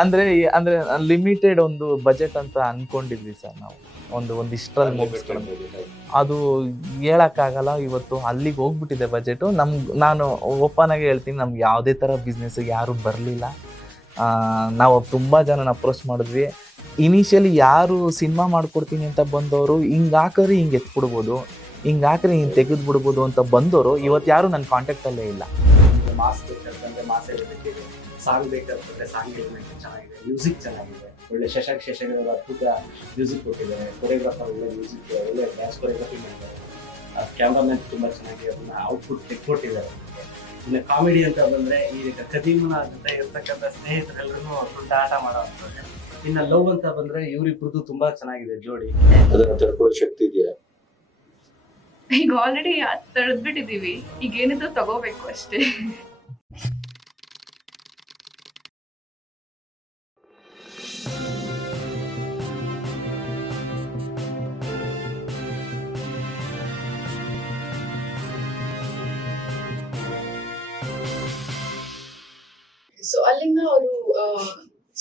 ಅಂದ್ರೆ ಅಂದ್ರೆ ಲಿಮಿಟೆಡ್ ಒಂದು ಬಜೆಟ್ ಅಂತ ಅನ್ಕೊಂಡಿದ್ವಿ ಸರ್ ನಾವು. ಒಂದು ಒಂದು ಇಷ್ಟರಲ್ಲಿ ಮುಗಿಸ್ಕೊಂಡು. ಅದು ಹೇಳಕ್ಕಾಗಲ್ಲ ಇವತ್ತು ಅಲ್ಲಿಗೆ ಹೋಗ್ಬಿಟ್ಟಿದೆ ಬಜೆಟು ನಮ್ ನಾನು ಓಪನ್ ಆಗಿ ಹೇಳ್ತೀನಿ ನಮ್ಗೆ ಯಾವುದೇ ಥರ ಬಿಸ್ನೆಸ್ ಯಾರು ಬರಲಿಲ್ಲ. ನಾವು ತುಂಬ ಜನನ ಅಪ್ರೋಚ್ ಮಾಡಿದ್ವಿ. ಇನಿಷಿಯಲಿ ಯಾರು ಸಿನಿಮಾ ಮಾಡ್ಕೊಡ್ತೀನಿ ಅಂತ ಬಂದವರು ಹಿಂಗೆ ಹಾಕಿದ್ರೆ ಹಿಂಗೆ ಎತ್ಬಿಡ್ಬೋದು ಹಿಂಗೆ ಹಾಕಿದ್ರೆ ಹಿಂಗೆ ತೆಗೆದು ಬಿಡ್ಬೋದು ಅಂತ ಬಂದವರು ಇವತ್ತು ಯಾರು ನನ್ನ ಕಾಂಟ್ಯಾಕ್ಟಲ್ಲೇ ಇಲ್ಲ. ಸಾಂಗ್ ಬೇಕಾಗ್ತದೆ ಸಾಂಗ್ ಎಲಿಮೆಂಟ್ ಚೆನ್ನಾಗಿದೆ ಮ್ಯೂಸಿಕ್ ಚೆನ್ನಾಗಿದೆ. ಒಳ್ಳೆ ಶಶಾಂಕ್ ಶಶಾಂಕ್ ಅದ್ಭುತ ಮ್ಯೂಸಿಕ್ ಕೊಟ್ಟಿದ್ದಾರೆ ಕೊರಿಯೋಗ್ರಾಫರ್ ಒಳ್ಳೆ ಮ್ಯೂಸಿಕ್ ಒಳ್ಳೆ ಡ್ಯಾನ್ಸ್ ಕೊರಿಯೋಗ್ರಫಿ ಮಾಡಿದ್ದಾರೆ. ಕ್ಯಾಮ್ರಾಮನ್ ತುಂಬ ಚೆನ್ನಾಗಿ ಅದನ್ನ ಔಟ್ಪುಟ್ ತೆಕ್ಕೊಟ್ಟಿದ್ದಾರೆ ನಮ್ಗೆ. ಇನ್ನು ಕಾಮಿಡಿ ಅಂತ ಬಂದ್ರೆ ಈಗ ಕದೀಮನ ಜೊತೆ ಇರ್ತಕ್ಕಂಥ ಸ್ನೇಹಿತರೆಲ್ಲರೂ ದೊಡ್ಡ ಆಟ ಅಂಥದ್ದು. ಇನ್ನು ಲವ್ ಅಂತ ಬಂದ್ರೆ ಇವರಿಬ್ಬರದ್ದು ತುಂಬಾ ಚೆನ್ನಾಗಿದೆ ಜೋಡಿ. ಅದನ್ನ ತಡ್ಕೊಳ್ಳೋ ಶಕ್ತಿ ಇದೆಯಾ? ಈಗ ಆಲ್ರೆಡಿ ತಡೆದ್ಬಿಟ್ಟಿದೀವಿ ಈಗ ಏನಿದ್ರು ತಗೋಬೇಕು ಅಷ್ಟೇ.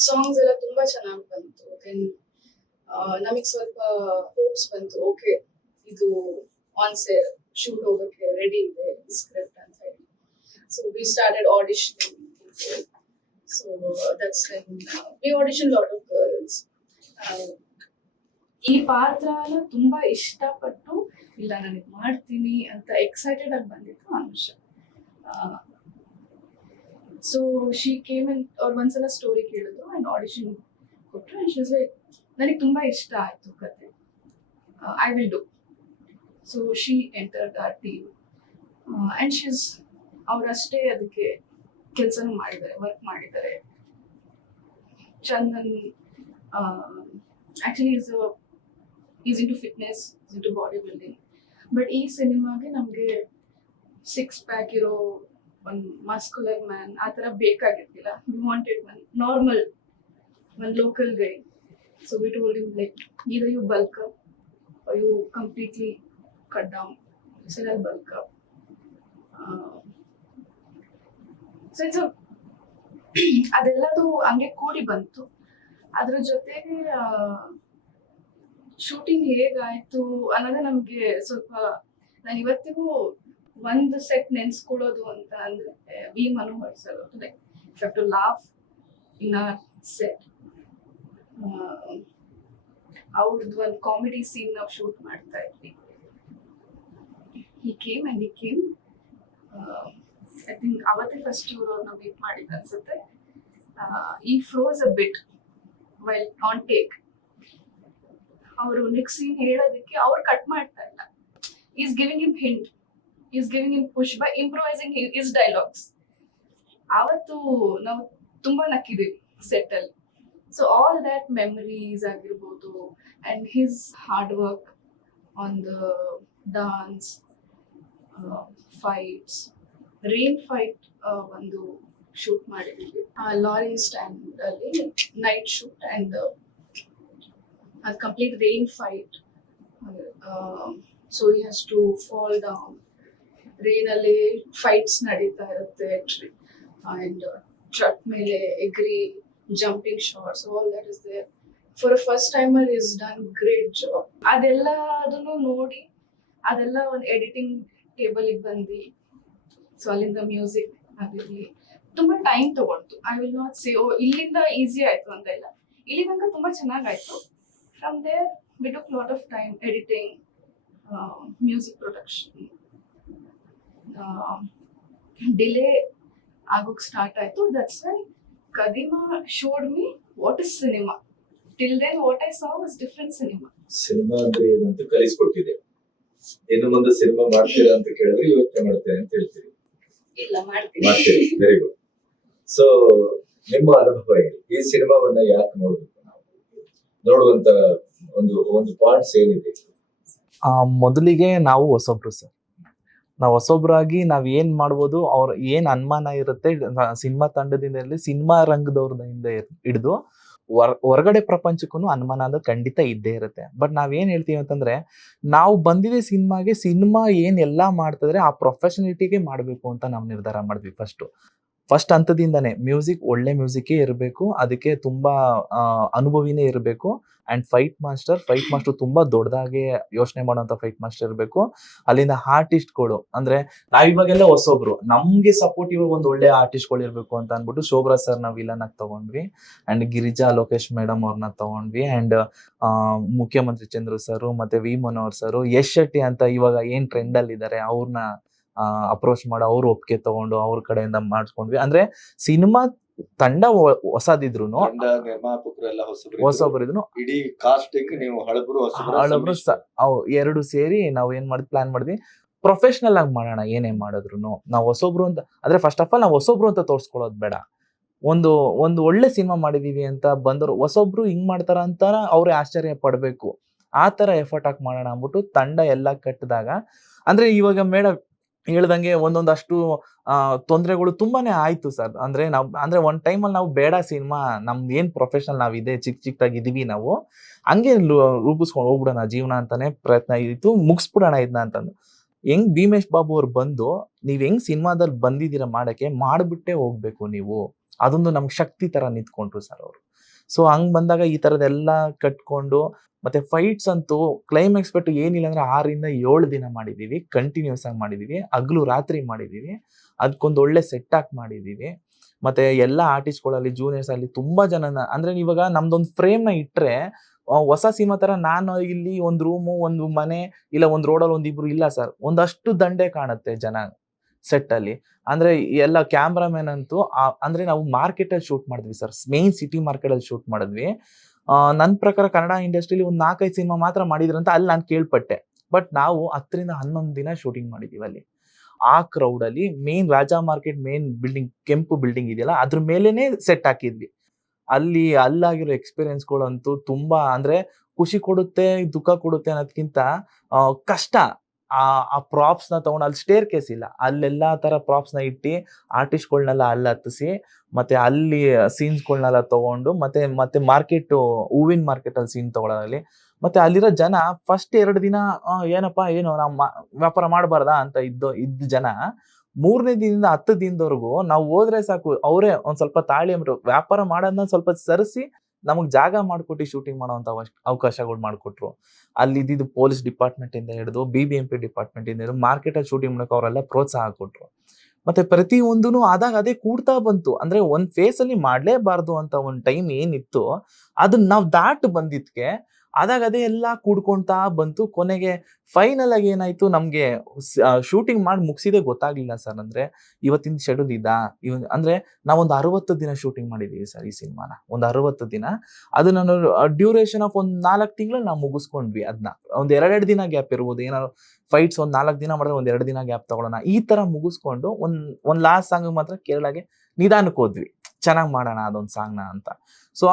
ಸಾಂಗ್ಸ್ ಎಲ್ಲ ತುಂಬಾ ಚೆನ್ನಾಗಿ ಬಂತು. ದೆನ್ ನಮಗೆ ಸ್ವಲ್ಪ ಹೋಪ್ಸ್ ಬಂತು. ಓಕೆ ಇದು ಆನ್ ಸೇರ್ ಶೂಟ್ ಹೋಗಕ್ಕೆ ರೆಡಿ ಇದೆ ಸ್ಕ್ರಿಪ್ಟ್ ಅಂತ ಹೇಳಿ. So we started audition so that's we audition lot of girls ಈ ಪಾತ್ರನ ತುಂಬಾ ಇಷ್ಟಪಟ್ಟು, ಇಲ್ಲ ನನಗೆ ಮಾಡ್ತೀನಿ ಅಂತ ಎಕ್ಸೈಟೆಡ್ ಆಗಿ ಬಂದಿತ್ತು Anusha. So she came in ಅವ್ರು ಒಂದ್ಸಲ ಸ್ಟೋರಿ ಕೇಳಿದ್ರು ಅಂಡ್ ಆಡಿಷನ್ ಕೊಟ್ಟರು ಅಂಡ್ ಶೀಸ್ ಲೈಕ್ ನನಗೆ ತುಂಬಾ ಇಷ್ಟ ಆಯ್ತು ಕತೆ I will do so she enter our team and she's ಅವರಷ್ಟೇ ಅದಕ್ಕೆ ಕೆಲಸನೂ ಮಾಡಿದ್ದಾರೆ ವರ್ಕ್ ಮಾಡಿದ್ದಾರೆ Chandan actually is is into fitness into body building but ಈ ಸಿನಿಮಾಗೆ ನಮಗೆ ಸಿಕ್ಸ್ ಪ್ಯಾಕ್ ಇರೋ ಒಂದು ಮಸ್ಕುಲರ್ ಮ್ಯಾನ್ ಆ ಥರ ಬೇಕಾಗಿರ್ತಿಲ್ಲ. We wanted man normal one local guy so we told him like either you bulk up you completely cut down down. You so it's a, ಅದೆಲ್ಲದು ಹಂಗೆ ಕೂಡಿ ಬಂತು. ಅದ್ರ ಜೊತೆಗೆ ಶೂಟಿಂಗ್ ಹೇಗಾಯ್ತು ಅನ್ನೋದೇ ನಮಗೆ ಸ್ವಲ್ಪ, ನಾನು ಇವತ್ತಿಗೂ ಒಂದು ಸೆಟ್ ನೆನ್ಸ್ಕೊಳ್ಳೋದು ಅಂತ ಅಂದ್ರೆ V Manohar like to laugh in our set ಅವ್ರದ್ದು ಒಂದು ಕಾಮಿಡಿ ಸೀನ್ ನಾವು ಶೂಟ್ ಮಾಡ್ತಾ ಇದ್ವಿ. He came and he came I think ಅವತ್ತೇ ಫಸ್ಟ್ ಇವರು ಅವ್ರನ್ನ ಮೀಟ್ ಮಾಡಿದ್ದು ಅನ್ಸುತ್ತೆ. ಈ froze a bit while on take ಅವರು ನೆಕ್ಸ್ಟ್ ಸೀನ್ ಹೇಳೋದಕ್ಕೆ ಅವ್ರು ಕಟ್ ಮಾಡ್ತಾ ಇಲ್ಲ. Is giving him hint is giving him push by improvising is dialogues ಆವತ್ತು ನಾವು ತುಂಬಾ ನಕ್ಕಿದೀವಿ ಸೆಟ್ ಅಲ್ಲಿ. ಸೊ ಆಲ್ ದ್ಯಾಟ್ ಮೆಮರೀಸ್ ಆಗಿರ್ಬೋದು and his hard work on the dance fights rain fight ಒಂದು ಶೂಟ್ ಮಾಡಿದ್ವಿ. ಲಾರಿ ಸ್ಟ್ಯಾಂಡ್ ಅಲ್ಲಿ ನೈಟ್ ಶೂಟ್ ಅಂಡ್ ಅದು complete rain fight so he has to fall down ರೇನಲ್ಲಿ fights ನಡೀತಾ ಇರುತ್ತೆ and truck ಮೇಲೆ ಎಗ್ರಿ jumping shots all that is there for first timer is done great job ಅದೆಲ್ಲ ಅದನ್ನು ನೋಡಿ, ಅದೆಲ್ಲ ಒಂದು ಎಡಿಟಿಂಗ್ ಟೇಬಲಿಗೆ ಬಂದು ಸೊ ಅಲ್ಲಿಂದ ಮ್ಯೂಸಿಕ್ ಆಗಿರಲಿ, ತುಂಬ ಟೈಮ್ ತಗೊಳ್ತು I will not say oh, ಇಲ್ಲಿಂದ ಈಸಿ ಆಯ್ತು ಅಂತ ಇಲ್ಲ. ಇಲ್ಲಿ ತನಕ ತುಂಬ ಚೆನ್ನಾಗಾಯ್ತು. From there we took lot of time editing music production delay ಆಗೋಕ್ start ಆಯ್ತು. That's why Kadima showed me what is cinema till then what I saw was different cinema cinema ಅಂದ್ರೆ ಏನಂತ ಅಂತ ಕಲಿಸ್ಕೊಟ್ಟಿದೆ. ಇನ್ನು ಮುಂದೆ ಸಿನಿಮಾ ಮಾಡ್ತೀರಾ ಅಂತ ಕೇಳಿದ್ರೆ ಯೋಚನೆ ಮಾಡ್ತೇನೆ ಅಂತ ಹೇಳ್ತೀರಿ ಇಲ್ಲ ಮಾಡ್ತೀನಿ. ಮಾಡ್ತೀರಿ ವೆರಿ ಗುಡ್ ಸೊ ನಿಮ್ಮ ಅನುಭವ ಏನು? ಈ ಸಿನಿಮಾವನ್ನ ಯಾಕೆ ನೋಡ್ಬೇಕು ನಾವು? ನೋಡುವಂತ ಒಂದು ಒಂದು ಪಾಯಿಂಟ್ಸ್ ಏನಿದೆ? ಆ, ಮೊದಲಿಗೆ ನಾವು ಹೊಸಬ್ರು ಸರ್. ನಾವು ಹೊಸೊಬ್ರಾಗಿ ನಾವ್ ಏನ್ ಮಾಡ್ಬೋದು, ಅವ್ರ ಏನ್ ಅನುಮಾನ ಇರುತ್ತೆ ಸಿನಿಮಾ ತಂಡದಿಂದ ಇರಲಿ, ಸಿನಿಮಾ ರಂಗದವ್ರದಿಂದ ಹಿಡಿದು ಹೊರ ಹೊರಗಡೆ ಪ್ರಪಂಚಕ್ಕೂ ಅನುಮಾನ ಅನ್ನೋದು ಖಂಡಿತ ಇದ್ದೇ ಇರುತ್ತೆ. ಬಟ್ ನಾವ್ ಏನ್ ಹೇಳ್ತೀವಿ ಅಂತಂದ್ರೆ, ನಾವು ಬಂದಿದೆ ಸಿನಿಮಾಗೆ, ಸಿನಿಮಾ ಏನೆಲ್ಲ ಮಾಡ್ತಿದ್ರೆ ಆ ಪ್ರೊಫೆಷನಿಟಿಗೆ ಮಾಡ್ಬೇಕು ಅಂತ ನಾವು ನಿರ್ಧಾರ ಮಾಡಿದ್ವಿ ಫಸ್ಟ್ ಫಸ್ಟ್ ಹಂತದಿಂದನೇ ಮ್ಯೂಸಿಕ್ ಒಳ್ಳೆ ಮ್ಯೂಸಿಕ್ಕೇ ಇರಬೇಕು, ಅದಕ್ಕೆ ತುಂಬಾ ಅನುಭವಿನೇ ಇರಬೇಕು. And fight master fight master ತುಂಬಾ ದೊಡ್ಡದಾಗಿ ಯೋಚನೆ ಮಾಡುವಂತ ಫೈಟ್ ಮಾಸ್ಟರ್ ಇರಬೇಕು. ಅಲ್ಲಿಂದ ಆರ್ಟಿಸ್ಟ್ಗಳು ಅಂದ್ರೆ ನಾವ್ ಇವಾಗೆಲ್ಲ ಹೊಸೊಬ್ರು, ನಮ್ಗೆ ಸಪೋರ್ಟಿವ್ ಒಂದು ಒಳ್ಳೆ ಆರ್ಟಿಸ್ಟ್ಗಳು ಇರಬೇಕು ಅಂತ ಅನ್ಬಿಟ್ಟು ಶೋಭ್ರಾ ಸರ್ನ ವಿಲನ್ ಆಗಿ ತಗೊಂಡ್ವಿ. ಅಂಡ್ ಗಿರಿಜಾ ಲೋಕೇಶ್ ಮೇಡಮ್ ಅವ್ರನ್ನ ತಗೊಂಡ್ವಿ. ಅಂಡ್ ಮುಖ್ಯಮಂತ್ರಿ ಚಂದ್ರು ಸರ್ ಮತ್ತೆ ವಿ ಮನೋಹರ್ ಸರ್ ಯಶ್ ಶೆಟ್ಟಿ ಅಂತ ಇವಾಗ ಏನ್ ಟ್ರೆಂಡ್ ಅಲ್ಲಿ ಇದಾರೆ ಅವ್ರನ್ನ ಅಪ್ರೋಚ್ ಮಾಡೋ ಅವ್ರ ಒಪ್ಪಿಗೆ ತಗೊಂಡು ಅವ್ರ ಕಡೆಯಿಂದ ಮಾಡಿಸ್ಕೊಂಡ್ವಿ. ಅಂದ್ರೆ ಸಿನಿಮಾ ತಂಡ ಹೊಸದಿದ್ರು ಇದ್ರು. ಇಡೀ ಕಾಸ್ಟಿಂಗ್ ನೀವು ಹಳಬರು ಹಳಬ್ರು ಎರಡು ಸೇರಿ ನಾವ್ ಏನ್ ಮಾಡಿದ್ ಪ್ಲಾನ್ ಮಾಡಿದ್ವಿ. ಪ್ರೊಫೆಷನಲ್ ಆಗಿ ಮಾಡೋಣ ಏನೇ ಮಾಡಿದ್ರು ನಾವು ಹೊಸೊಬ್ರು ಅಂತ ಅಂದ್ರೆ ಫಸ್ಟ್ ಆಫ್ ಆಲ್ ನಾವು ಹೊಸೊಬ್ರು ಅಂತ ತೋರ್ಸ್ಕೊಳ್ಳೋದು ಬೇಡ. ಒಂದು ಒಂದು ಒಳ್ಳೆ ಸಿನಿಮಾ ಮಾಡಿದೀವಿ ಅಂತ ಬಂದ್ರು ಹೊಸೊಬ್ರು ಹಿಂಗ್ ಮಾಡ್ತಾರ ಅಂತ ಅವ್ರೇ ಆಶ್ಚರ್ಯ ಪಡ್ಬೇಕು. ಆ ತರ ಎಫರ್ಟ್ ಹಾಕಿ ಮಾಡೋಣ ಅಂದ್ಬಿಟ್ಟು ತಂಡ ಎಲ್ಲ ಕಟ್ಟಿದಾಗ ಅಂದ್ರೆ ಇವಾಗ ಮೇಡಮ್ ಹೇಳ್ದಂಗೆ ಒಂದೊಂದಷ್ಟು ತೊಂದರೆಗಳು ತುಂಬಾನೇ ಆಯ್ತು ಸರ್. ಅಂದ್ರೆ ನಾವು, ಅಂದ್ರೆ ಒಂದ್ ಟೈಮಲ್ಲಿ ನಾವು ಬೇಡ ಸಿನಿಮಾ, ನಮ್ದು ಏನ್ ಪ್ರೊಫೆಷನಲ್ ಇದೆ ಚಿಕ್ಕ ಚಿಕ್ಕದಾಗಿ ಇದೀವಿ ನಾವು, ಹಂಗೆ ರೂಪಿಸ್ಕೊಂಡು ಹೋಗ್ಬಿಡೋಣ ಜೀವನ ಅಂತಾನೆ ಪ್ರಯತ್ನ ಇತ್ತು, ಮುಗಿಸ್ಬಿಡೋಣ ಇದನ್ನ ಅಂತಂದು. ಹೆಂಗ್ ಭೀಮೇಶ್ ಬಾಬು ಅವ್ರು ಬಂದು, ನೀವ್ ಹೆಂಗ್ ಸಿನಿಮಾದಲ್ಲಿ ಬಂದಿದ್ದೀರಾ ಮಾಡಕ್ಕೆ, ಮಾಡ್ಬಿಟ್ಟೆ ಹೋಗ್ಬೇಕು ನೀವು. ಅದೊಂದು ನಮ್ಗೆ ಶಕ್ತಿ ತರ ನಿಂತ್ಕೊಂಡ್ರು ಸರ್ ಅವರು. ಸೊ ಹಂಗ್ ಬಂದಾಗ ಈ ತರದೆಲ್ಲ ಕಟ್ಕೊಂಡು, ಮತ್ತೆ ಫೈಟ್ಸ್ ಅಂತೂ ಕ್ಲೈಮ್ಯಾಕ್ಸ್ ಬಿಟ್ಟು ಏನಿಲ್ಲ ಅಂದ್ರೆ ಆರರಿಂದ ಏಳು ದಿನ ಮಾಡಿದೀವಿ ಕಂಟಿನ್ಯೂಸ್ ಆಗಿ ಮಾಡಿದೀವಿ, ಹಗ್ಲು ರಾತ್ರಿ ಮಾಡಿದೀವಿ ಅದಕ್ಕೊಂದು ಒಳ್ಳೆ ಸೆಟ್ ಹಾಕಿ ಮಾಡಿದೀವಿ. ಮತ್ತೆ ಎಲ್ಲ ಆರ್ಟಿಸ್ಟ್ಗಳಲ್ಲಿ ಜೂನಿಯರ್ಸ್ ಅಲ್ಲಿ ತುಂಬಾ ಜನನ, ಅಂದ್ರೆ ಇವಾಗ ನಮ್ದೊಂದು ಫ್ರೇಮ್ನ ಇಟ್ರೆ ಹೊಸ ಸಿನಿಮಾ ತರ ನಾನು ಇಲ್ಲಿ ಒಂದ್ ರೂಮು ಒಂದು ಮನೆ, ಇಲ್ಲ ಒಂದ್ ರೋಡಲ್ಲಿ ಒಂದಿಬ್ರು ಇಲ್ಲ ಸರ್ ಒಂದಷ್ಟು ದಂಡೆ ಕಾಣುತ್ತೆ ಜನ. ಸೆಟ್ ಅಲ್ಲಿ. ಅಂದ್ರೆ ಎಲ್ಲ ಕ್ಯಾಮ್ರಾಮನ್ ಅಂತೂ ಅಂದ್ರೆ ನಾವು ಮಾರ್ಕೆಟ್ ಅಲ್ಲಿ ಶೂಟ್ ಮಾಡಿದ್ವಿ ಸರ್ ಮೇನ್ ಸಿಟಿ ಮಾರ್ಕೆಟ್ ಅಲ್ಲಿ ಶೂಟ್ ಮಾಡಿದ್ವಿ. ನನ್ನ ನನ್ ಪ್ರಕಾರ ಕನ್ನಡ ಇಂಡಸ್ಟ್ರಿಲಿ ಒಂದು ನಾಲ್ಕೈದು ಸಿನಿಮಾ ಮಾತ್ರ ಮಾಡಿದ್ರು ಅಂತ ಅಲ್ಲಿ ನಾನು ಕೇಳ್ಪಟ್ಟೆ. ಬಟ್ ನಾವು ಹತ್ತರಿಂದ ಹನ್ನೊಂದು ದಿನ ಶೂಟಿಂಗ್ ಮಾಡಿದೀವಿ ಅಲ್ಲಿ. ಆ ಕ್ರೌಡ್ ಅಲ್ಲಿ main Raja market main building ಕೆಂಪು ಬಿಲ್ಡಿಂಗ್ ಇದೆಯಲ್ಲ, ಅದ್ರ ಮೇಲೇನೆ ಸೆಟ್ ಹಾಕಿದ್ವಿ. ಅಲ್ಲಿ ಅಲ್ಲಾಗಿರೋ ಎಕ್ಸ್ಪೀರಿಯನ್ಸ್ಗಳಂತೂ ತುಂಬಾ, ಅಂದ್ರೆ ಖುಷಿ ಕೊಡುತ್ತೆ, ದುಃಖ ಕೊಡುತ್ತೆ ಅನ್ನೋದಕ್ಕಿಂತ ಕಷ್ಟ. ಆ ಆ ಪ್ರಾಪ್ಸ್ನ ತಗೊಂಡು ಅಲ್ಲಿ ಸ್ಟೇರ್ ಕೇಸ್ ಇಲ್ಲ. ಅಲ್ಲೆಲ್ಲ ಥರ ಪ್ರಾಪ್ಸ್ನ ಇಟ್ಟು ಆರ್ಟಿಸ್ಟ್ಗಳ್ನೆಲ್ಲ ಅಲ್ಲಿ ಹತ್ತಿಸಿ, ಮತ್ತೆ ಅಲ್ಲಿ ಸೀನ್ಸ್ಗಳನ್ನೆಲ್ಲ ತಗೊಂಡು, ಮತ್ತೆ ಮತ್ತೆ ಮಾರ್ಕೆಟ್ ಹೂವಿನ ಮಾರ್ಕೆಟ್ ಅಲ್ಲಿ ಸೀನ್ ತಗೊಳ್ಳೋದಾಗ್ಲಿ ಮತ್ತೆ ಅಲ್ಲಿರೋ ಜನ ಫಸ್ಟ್ ಎರಡು ದಿನ ಏನಪ್ಪ, ಏನು, ನಾವು ವ್ಯಾಪಾರ ಮಾಡಬಾರ್ದಾ? ಅಂತ ಇದ್ದು, ಇದ್ದ ಜನ ಮೂರನೇ ದಿನದಿಂದ ಹತ್ತು ದಿನದವರೆಗೂ ನಾವು ಹೋದ್ರೆ ಸಾಕು, ಅವರೇ ಒಂದ್ ಸ್ವಲ್ಪ ತಾಳಿ ವ್ಯಾಪಾರ ಮಾಡೋದನ್ನ ಸ್ವಲ್ಪ ಸರಿಸಿ ನಮಗ್ ಜಾಗ ಮಾಡಿಕೊಟ್ಟು ಶೂಟಿಂಗ್ ಮಾಡೋಂತ ಅವಕಾಶಗಳು ಮಾಡಿಕೊಟ್ರು. ಅಲ್ಲಿ ಇದ್ದಿದ್ದು ಪೊಲೀಸ್ ಡಿಪಾರ್ಟ್ಮೆಂಟ್ ಇಂದ ಹಿಡಿದು B B M P department ಇಂದ ಹಿಡಿದು ಮಾರ್ಕೆಟ್ ಅಲ್ಲಿ ಶೂಟಿಂಗ್ ಮಾಡೋಕೆ ಅವರೆಲ್ಲ ಪ್ರೋತ್ಸಾಹ ಕೊಟ್ರು. ಮತ್ತೆ ಪ್ರತಿ ಆದಾಗ ಅದೇ ಕೂಡ್ತಾ ಬಂತು. ಅಂದ್ರೆ ಒಂದ್ ಫೇಸ್ ಅಲ್ಲಿ ಮಾಡ್ಲೇಬಾರ್ದು ಅಂತ ಒಂದ್ ಟೈಮ್ ಏನಿತ್ತು ಅದನ್ನ ನಾವ್ ದಾಟ್ ಬಂದಿದ್ಕೆ ಆದಾಗ ಅದೇ ಎಲ್ಲ ಕೂಡ್ಕೊಂತಾ ಬಂತು. ಕೊನೆಗೆ ಫೈನಲ್ ಆಗಿ ಏನಾಯ್ತು? ನಮ್ಗೆ ಶೂಟಿಂಗ್ ಮಾಡಿ ಮುಗಿಸಿದೆ ಗೊತ್ತಾಗ್ಲಿಲ್ಲ ಸರ್ ಅಂದ್ರೆ ಇವತ್ತಿನ ಶೆಡ್ಯೂಲ್ ಇದಾ? ಇವ್ ಅಂದ್ರೆ ನಾವೊಂದು ಅರವತ್ತು ದಿನ ಶೂಟಿಂಗ್ ಮಾಡಿದೀವಿ ಸರ್ ಈ ಸಿನಿಮಾನ. ಒಂದು ಅರವತ್ತು ದಿನ. ಅದು ನಾನು ಡ್ಯೂರೇಷನ್ ಆಫ್ ಒಂದ್ ನಾಲ್ಕು ತಿಂಗಳು ನಾವು ಮುಗಿಸ್ಕೊಂಡ್ವಿ ಅದನ್ನ ಒಂದ್ ಎರಡೆರಡು ದಿನ ಗ್ಯಾಪ್ ಇರ್ಬೋದು. ಏನಾದ್ರು ಫೈಟ್ಸ್ ಒಂದ್ ನಾಲ್ಕು ದಿನ ಮಾಡಿದ್ರೆ ಒಂದ್ ಎರಡು ದಿನ ಗ್ಯಾಪ್ ತಗೊಳ್ಳೋಣ. ಈ ತರ ಮುಗಿಸ್ಕೊಂಡು ಒಂದ್ ಒಂದ್ ಲಾಸ್ಟ್ ಸಾಂಗ್ ಮಾತ್ರ ಕೇರಳಗೆ ನಿಧಾನಕ್ಕೆ ಹೋದ್ವಿ. ಚೆನ್ನಾಗಿ ಮಾಡೋಣ ಅದೊಂದು ಸಾಂಗ್ನ ಅಂತ. ಸೊ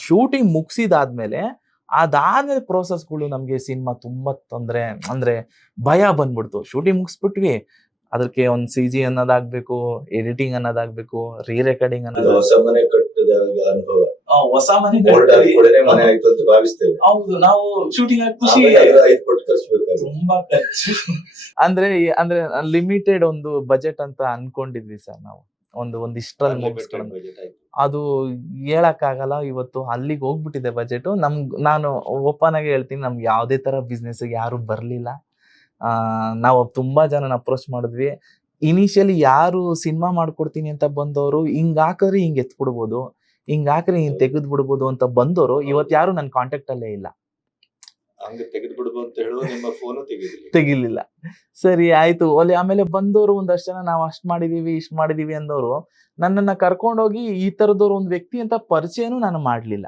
ಶೂಟಿಂಗ್ ಮುಗಿಸಿದಾದ್ಮೇಲೆ ಅದಾದ್ಮೇಲೆ ಪ್ರೋಸೆಸ್ಗಳು ನಮ್ಗೆ ಸಿನಿಮಾ ತುಂಬಾ ತೊಂದರೆ ಅಂದ್ರೆ ಭಯ ಬಂದ್ಬಿಡ್ತು. ಶೂಟಿಂಗ್ ಮುಗಿಸ್ಬಿಟ್ವಿ. ಅದಕ್ಕೆ ಒಂದ್ ಸಿ ಜಿ ಅನ್ನೋದಾಗ್ಬೇಕು ಎಡಿಟಿಂಗ್ ಅನ್ನೋದಾಗ್ಬೇಕು ರೀ ರೆಕಾರ್ಡಿಂಗ್ ಅನ್ನೋದು ಹೊಸ ಮನೆ ಕಟ್ಟಿದ ಅನುಭವ. ಹೊಸ ಮನೆ ಆಯ್ತು ಅಂತ ಭಾವಿಸ್ತೇವೆ. ಹೌದು ನಾವು ಶೂಟಿಂಗ್ ಆಗಿ ಖುಷಿ ಆಮೇಲೆ ಅದರ ಐದು ಪಟ್ಟು ಖರ್ಚು ತುಂಬಾ ಖರ್ಚು ಅಂದ್ರೆ ಈ- ಅಂದ್ರೆ ಲಿಮಿಟೆಡ್ ಒಂದು ಬಜೆಟ್ ಅಂತ ಅನ್ಕೊಂಡಿದ್ವಿ ಸರ್ ನಾವು. ಒಂದು ಒಂದು ಇಷ್ಟ್ರಲ್ಲಿ ಮುಗಿಸ್ಕೊಂಡು ಬಜೆಟ್ ಆಯ್ತು. ಅದು ಹೇಳಕ್ಕಾಗಲ್ಲ, ಇವತ್ತು ಅಲ್ಲಿಗೆ ಹೋಗ್ಬಿಟ್ಟಿದೆ ಬಜೆಟ್ ನಮ್, ನಾನು ಓಪನ್ ಆಗಿ ಹೇಳ್ತೀನಿ, ನಮ್ಗೆ ಯಾವುದೇ ತರ ಬಿಸ್ನೆಸ್ ಯಾರು ಬರಲಿಲ್ಲ. ನಾವು ತುಂಬಾ ಜನನ ಅಪ್ರೋಚ್ ಮಾಡಿದ್ವಿ. ಇನಿಷಿಯಲಿ ಯಾರು ಸಿನಿಮಾ ಮಾಡ್ಕೊಡ್ತೀನಿ ಅಂತ ಬಂದವರು ಹಿಂಗ್ ಹಾಕಿದ್ರೆ ಹಿಂಗೆ ಎತ್ಬಿಡ್ಬೋದು, ಹಿಂಗ್ ಹಾಕ್ರೆ ಹಿಂಗೆ ತೆಗೆದ್ಬಿಡ್ಬೋದು ಅಂತ ಬಂದವರು ಇವತ್ತು ಯಾರು ನನ್ನ ಕಾಂಟ್ಯಾಕ್ಟಲ್ಲೇ ಇಲ್ಲ. ಹಂಗ ತೆಗೆದು ಬಿಡ್ಬೋದು ಅಂತ ಹೇಳುವ ನಿಮ್ಮ ಫೋನು ತೆಗಿಲಿಲ್ಲ ತೆಗಿಲಿಲ್ಲ. ಸರಿ, ಆಯ್ತು. ಒಲೆ ಆಮೇಲೆ ಬಂದವರು ಒಂದಷ್ಟು ಜನ ನಾವು ಅಷ್ಟ್ ಮಾಡಿದೀವಿ, ಇಷ್ಟ್ ಮಾಡಿದೀವಿ ಅಂದವರು ನನ್ನನ್ನ ಕರ್ಕೊಂಡೋಗಿ ಈ ತರದವ್ರು ಒಂದು ವ್ಯಕ್ತಿ ಅಂತ ಪರಿಚಯನೂ ನಾನು ಮಾಡ್ಲಿಲ್ಲ.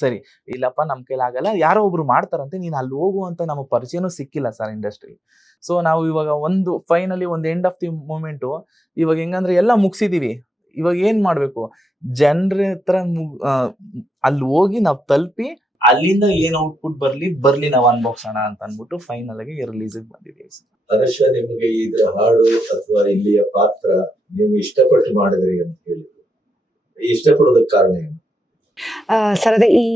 ಸರಿ, ಇಲ್ಲಪ್ಪ ನಮ್ ಆಗಲ್ಲ. ಯಾರೋ ಒಬ್ರು ಮಾಡ್ತಾರಂತೆ, ನೀನ್ ಅಲ್ಲಿ ಹೋಗು ಅಂತ ನಮಗೆ ಪರಿಚಯನೂ ಸಿಕ್ಕಿಲ್ಲ ಸರ್ ಇಂಡಸ್ಟ್ರಿ ಸೊ ನಾವು ಇವಾಗ ಒಂದು ಫೈನಲಿ ಒಂದು ಎಂಡ್ ಆಫ್ ದಿ ಮೂಮೆಂಟ್ ಇವಾಗ ಹೆಂಗಂದ್ರೆ ಎಲ್ಲ ಮುಗಿಸಿದೀವಿ. ಇವಾಗ ಏನ್ ಮಾಡ್ಬೇಕು? ಜನರ ಹತ್ರ ಅಲ್ಲಿ ಹೋಗಿ ನಾವು ತಲುಪಿ ಅಲ್ಲಿಂದ ಏನ್ ಔಟ್ಪುಟ್ ಬರ್ಲಿ ಬರ್ಲಿ ನಾವ್ ಅನ್ಭವ್ಸೋಣ ಅಂತ ಅನ್ಬಿಟ್ಟು ಫೈನಲ್ ಆಗಿ ರಿಲೀಸ್ ಬಂದಿದೆ sir. ಅನುಷ ನಿಮಗೆ ಇದ್ರ ಹಾಡು ಅಥವಾ ಇಲ್ಲಿಯ ಪಾತ್ರ ನೀವು ಇಷ್ಟಪಟ್ಟು ಮಾಡಿದ್ರಿ ಅಂತ ಹೇಳಿದ್ರು. ಇಷ್ಟಪಡೋದಕ್ಕೆ ಕಾರಣ ಏನು? ಸರ್ ಅದೇ ಈ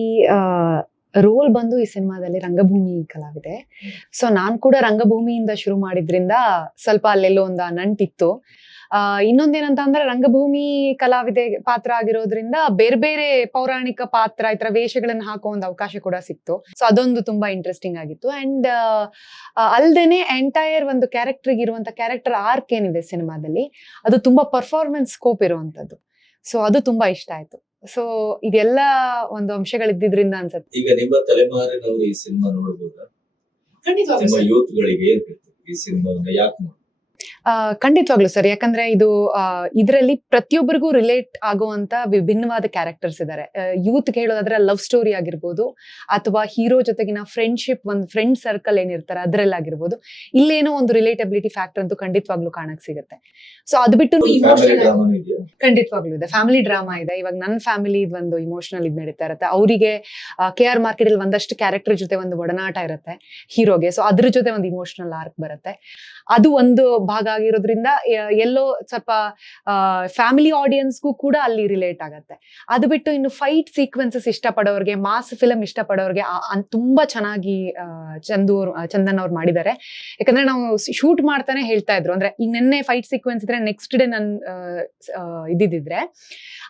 ರೋಲ್ ಬಂದು ಈ ಸಿನಿಮಾದಲ್ಲಿ ರಂಗಭೂಮಿ ಕಲಾವಿದೆ. ಸೊ ನಾನ್ ಕೂಡ ರಂಗಭೂಮಿಯಿಂದ ಶುರು ಮಾಡಿದ್ರಿಂದ ಸ್ವಲ್ಪ ಅಲ್ಲೆಲ್ಲೋ ಒಂದು ನಂಟಿತ್ತು ಇನ್ನೊಂದೇನಂತ ಅಂದ್ರೆ ರಂಗಭೂಮಿ ಕಲಾವಿದೆ ಪಾತ್ರ ಆಗಿರೋದ್ರಿಂದ ಬೇರೆ ಬೇರೆ ಪೌರಾಣಿಕ ಪಾತ್ರ ಈ ತರ ವೇಷಗಳನ್ನ ಹಾಕೋ ಒಂದು ಅವಕಾಶ ಕೂಡ ಸಿಕ್ತು. ಸೊ ಅದೊಂದು ತುಂಬಾ ಇಂಟ್ರೆಸ್ಟಿಂಗ್ ಆಗಿತ್ತು. ಅಂಡ್ ಅಲ್ದೇನೆ ಎಂಟೈರ್ ಒಂದು ಕ್ಯಾರೆಕ್ಟರ್ ಇರುವಂತ ಕ್ಯಾರೆಕ್ಟರ್ ಆರ್ಕ್ ಏನಿದೆ ಸಿನಿಮಾದಲ್ಲಿ ಅದು ತುಂಬಾ ಪರ್ಫಾರ್ಮೆನ್ಸ್ ಸ್ಕೋಪ್ ಇರುವಂತದ್ದು. ಸೊ ಅದು ತುಂಬಾ ಇಷ್ಟ ಆಯ್ತು. ಸೊ ಇದೆಲ್ಲ ಒಂದು ಅಂಶಗಳಿದ್ದಿದ್ರಿಂದ ಅನ್ಸುತ್ತೆ. ಈಗ ನಿಮ್ಮ ತಲೆಮಾರಿನವರು ಈ ಸಿನಿಮಾ ನೋಡಬಹುದಾ ಖಂಡಿತ ನಿಮ್ಮ ಯೂತ್ ಗಳಿಗೆ ಏನ್ ಹೇಳ್ತೀವಿ ಈ ಸಿನಿಮಾವನ್ನ ಯಾಕೆ ನೋಡಿ ಖಂಡಿತವಾಗ್ಲು ಸರ್. ಯಾಕಂದ್ರೆ ಇದು ಇದರಲ್ಲಿ ಪ್ರತಿಯೊಬ್ಬರಿಗೂ ರಿಲೇಟ್ ಆಗುವಂತ ವಿಭಿನ್ನವಾದ ಕ್ಯಾರೆಕ್ಟರ್ಸ್ ಇದ್ದಾರೆ ಯೂತ್ ಹೇಳೋದಾದ್ರೆ ಲವ್ ಸ್ಟೋರಿ ಆಗಿರ್ಬೋದು ಅಥವಾ ಹೀರೋ ಜೊತೆಗಿನ ಫ್ರೆಂಡ್ಶಿಪ್ ಒಂದು ಫ್ರೆಂಡ್ ಸರ್ಕಲ್ ಏನಿರ್ತಾರೆ ಅದ್ರಲ್ಲಾಗಿರ್ಬೋದು. ಇಲ್ಲೇನೋ ಒಂದು ರಿಲೇಟಬಿಲಿಟಿ ಫ್ಯಾಕ್ಟರ್ ಅಂತೂ ಖಂಡಿತವಾಗ್ಲೂ ಕಾಣಕ್ ಸಿಗುತ್ತೆ. ಸೊ ಅದು ಬಿಟ್ಟು ಖಂಡಿತವಾಗ್ಲೂ ಇದೆ. ಫ್ಯಾಮಿಲಿ ಡ್ರಾಮಾ ಇದೆ. ಇವಾಗ ನನ್ನ ಫ್ಯಾಮಿಲಿ ಒಂದು ಇಮೋಷನಲ್ ಇದು ನಡೀತಾ ಇರುತ್ತೆ. ಅವರಿಗೆ ಕೆ ಆರ್ ಮಾರ್ಕೆಟ್ ಅಲ್ಲಿ ಒಂದಷ್ಟು ಕ್ಯಾರೆಕ್ಟರ್ ಜೊತೆ ಒಂದು ಒಡನಾಟ ಇರುತ್ತೆ ಹೀರೋಗೆ ಸೊ ಅದ್ರ ಜೊತೆ ಒಂದು ಇಮೋಷನಲ್ ಆರ್ಕ್ ಬರುತ್ತೆ. ಅದು ಒಂದು ಭಾಗ ಆಗಿರೋದ್ರಿಂದ ಎಲ್ಲೋ ಸ್ವಲ್ಪ ಫ್ಯಾಮಿಲಿ ಆಡಿಯನ್ಸ್ಗೂ ಕೂಡ ಅಲ್ಲಿ ರಿಲೇಟ್ ಆಗತ್ತೆ. ಅದು ಬಿಟ್ಟು ಇನ್ನು ಫೈಟ್ ಸೀಕ್ವೆನ್ಸಸ್ ಇಷ್ಟಪಡೋರಿಗೆ ಮಾಸ್ ಫಿಲಮ್ ಇಷ್ಟಪಡೋರಿಗೆ ತುಂಬಾ ಚೆನ್ನಾಗಿ ಚಂದು ಚಂದನ್ ಅವ್ರು ಮಾಡಿದ್ದಾರೆ. ಯಾಕಂದ್ರೆ ನಾವು ಶೂಟ್ ಮಾಡ್ತಾನೆ ಹೇಳ್ತಾ ಇದ್ರು. ಅಂದ್ರೆ ಈಗ ನಿನ್ನೆ ಫೈಟ್ ಸೀಕ್ವೆನ್ಸ್ ಇದ್ರೆ ನೆಕ್ಸ್ಟ್ ಡೇ ನನ್ ಇದ್ದಿದ್ರೆ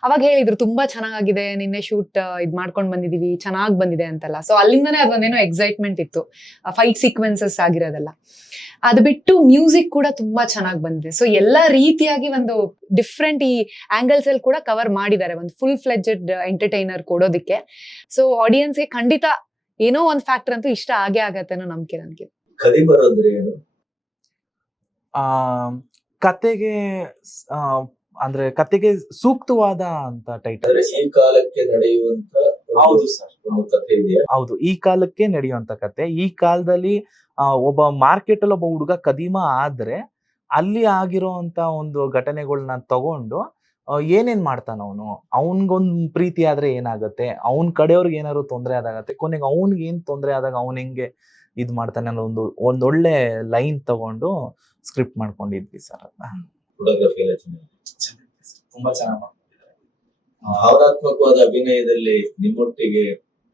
ಅವಾಗ ಹೇಳಿದ್ರು, ತುಂಬಾ ಚೆನ್ನಾಗಿದೆ ನಿನ್ನೆ ಶೂಟ್ ಇದ್ ಮಾಡ್ಕೊಂಡ್ ಬಂದಿದೀವಿ, ಚೆನ್ನಾಗ್ ಬಂದಿದೆ ಅಂತೆಲ್ಲ. ಸೊ ಅಲ್ಲಿಂದನೇ ಅದೊಂದೇನೋ ಎಕ್ಸೈಟ್ಮೆಂಟ್ ಇತ್ತು. ಫೈಟ್ ಸೀಕ್ವೆನ್ಸಸ್ ಆಗಿರೋದೆಲ್ಲ. ಅದು ಬಿಟ್ಟು ಮ್ಯೂಸಿಕ್ ಕೂಡ ತುಂಬಾ ಚೆನ್ನಾಗಿ ಬಂದಿದೆ. ಸೊ ಎಲ್ಲಾ ರೀತಿಯಾಗಿ ಒಂದು ಡಿಫ್ರೆಂಟ್ ಈ ಆಂಗಲ್ಸ್ ಅಲ್ಲಿ ಕೂಡ ಕವರ್ ಮಾಡಿದ್ದಾರೆ. ಒಂದು ಫುಲ್ ಫ್ಲೆಡ್ಜೆಡ್ ಎಂಟರ್ಟೈನರ್ ಕೊಡೋದಕ್ಕೆ ಸೊ ಆಡಿಯನ್ಸ್ಗೆ ಖಂಡಿತ ಏನೋ ಒಂದು ಫ್ಯಾಕ್ಟರ್ ಅಂತೂ ಇಷ್ಟ ಆಗೇ ಆಗತ್ತೆ ಅನ್ನೋ ನಂಬಿಕೆ ನನಗೆ. ಕತೆಗೆ ಆ, ಅಂದ್ರೆ ಕತೆಗೆ ಸೂಕ್ತವಾದ ಅಂತ ಟೈಟಲ್ ಅಂದ್ರೆ ಈ ಕಾಲಕ್ಕೆ ನಡೆಯುವಂತ ಹೌದು ಸರ್ ಹೌದು ಈ ಕಾಲಕ್ಕೆ ನಡೆಯುವಂತ ಕತೆ. ಈ ಕಾಲದಲ್ಲಿ ಒಬ್ಬ ಮಾರ್ಕೆಟ್ ಅಲ್ಲಿ ಒಬ್ಬ ಹುಡುಗ ಕದೀಮ ಆದ್ರೆ ಅಲ್ಲಿ ಆಗಿರೋಂತ ಒಂದು ಘಟನೆಗಳನ್ನ ತಗೊಂಡು ಏನೇನ್ ಮಾಡ್ತಾನ ಅವನು? ಅವನ್ಗೊಂದ್ ಪ್ರೀತಿ ಆದ್ರೆ ಏನಾಗತ್ತೆ? ಅವನ್ ಕಡೆಯವ್ರಿಗೆ ಏನಾದ್ರು ತೊಂದರೆ ಆದಾಗತ್ತೆ? ಕೊನೆಗೆ ಅವನ್ಗೆ ಏನ್ ತೊಂದರೆ ಆದಾಗ ಅವನ್ ಹೆಂಗೆ ಇದ್ ಮಾಡ್ತಾನೆ ಅನ್ನೋ ಒಂದು ಒಂದೊಳ್ಳೆ ಲೈನ್ ತಗೊಂಡು ಸ್ಕ್ರಿಪ್ಟ್ ಮಾಡ್ಕೊಂಡಿದ್ವಿ ಸರ್ ಅದನ್ನ ತುಂಬಾ ಚೆನ್ನಾಗಿ ಭಾವನಾತ್ಮಕವಾದ ಅಭಿನಯದಲ್ಲಿ ನಿಮ್ಮೊಟ್ಟಿಗೆ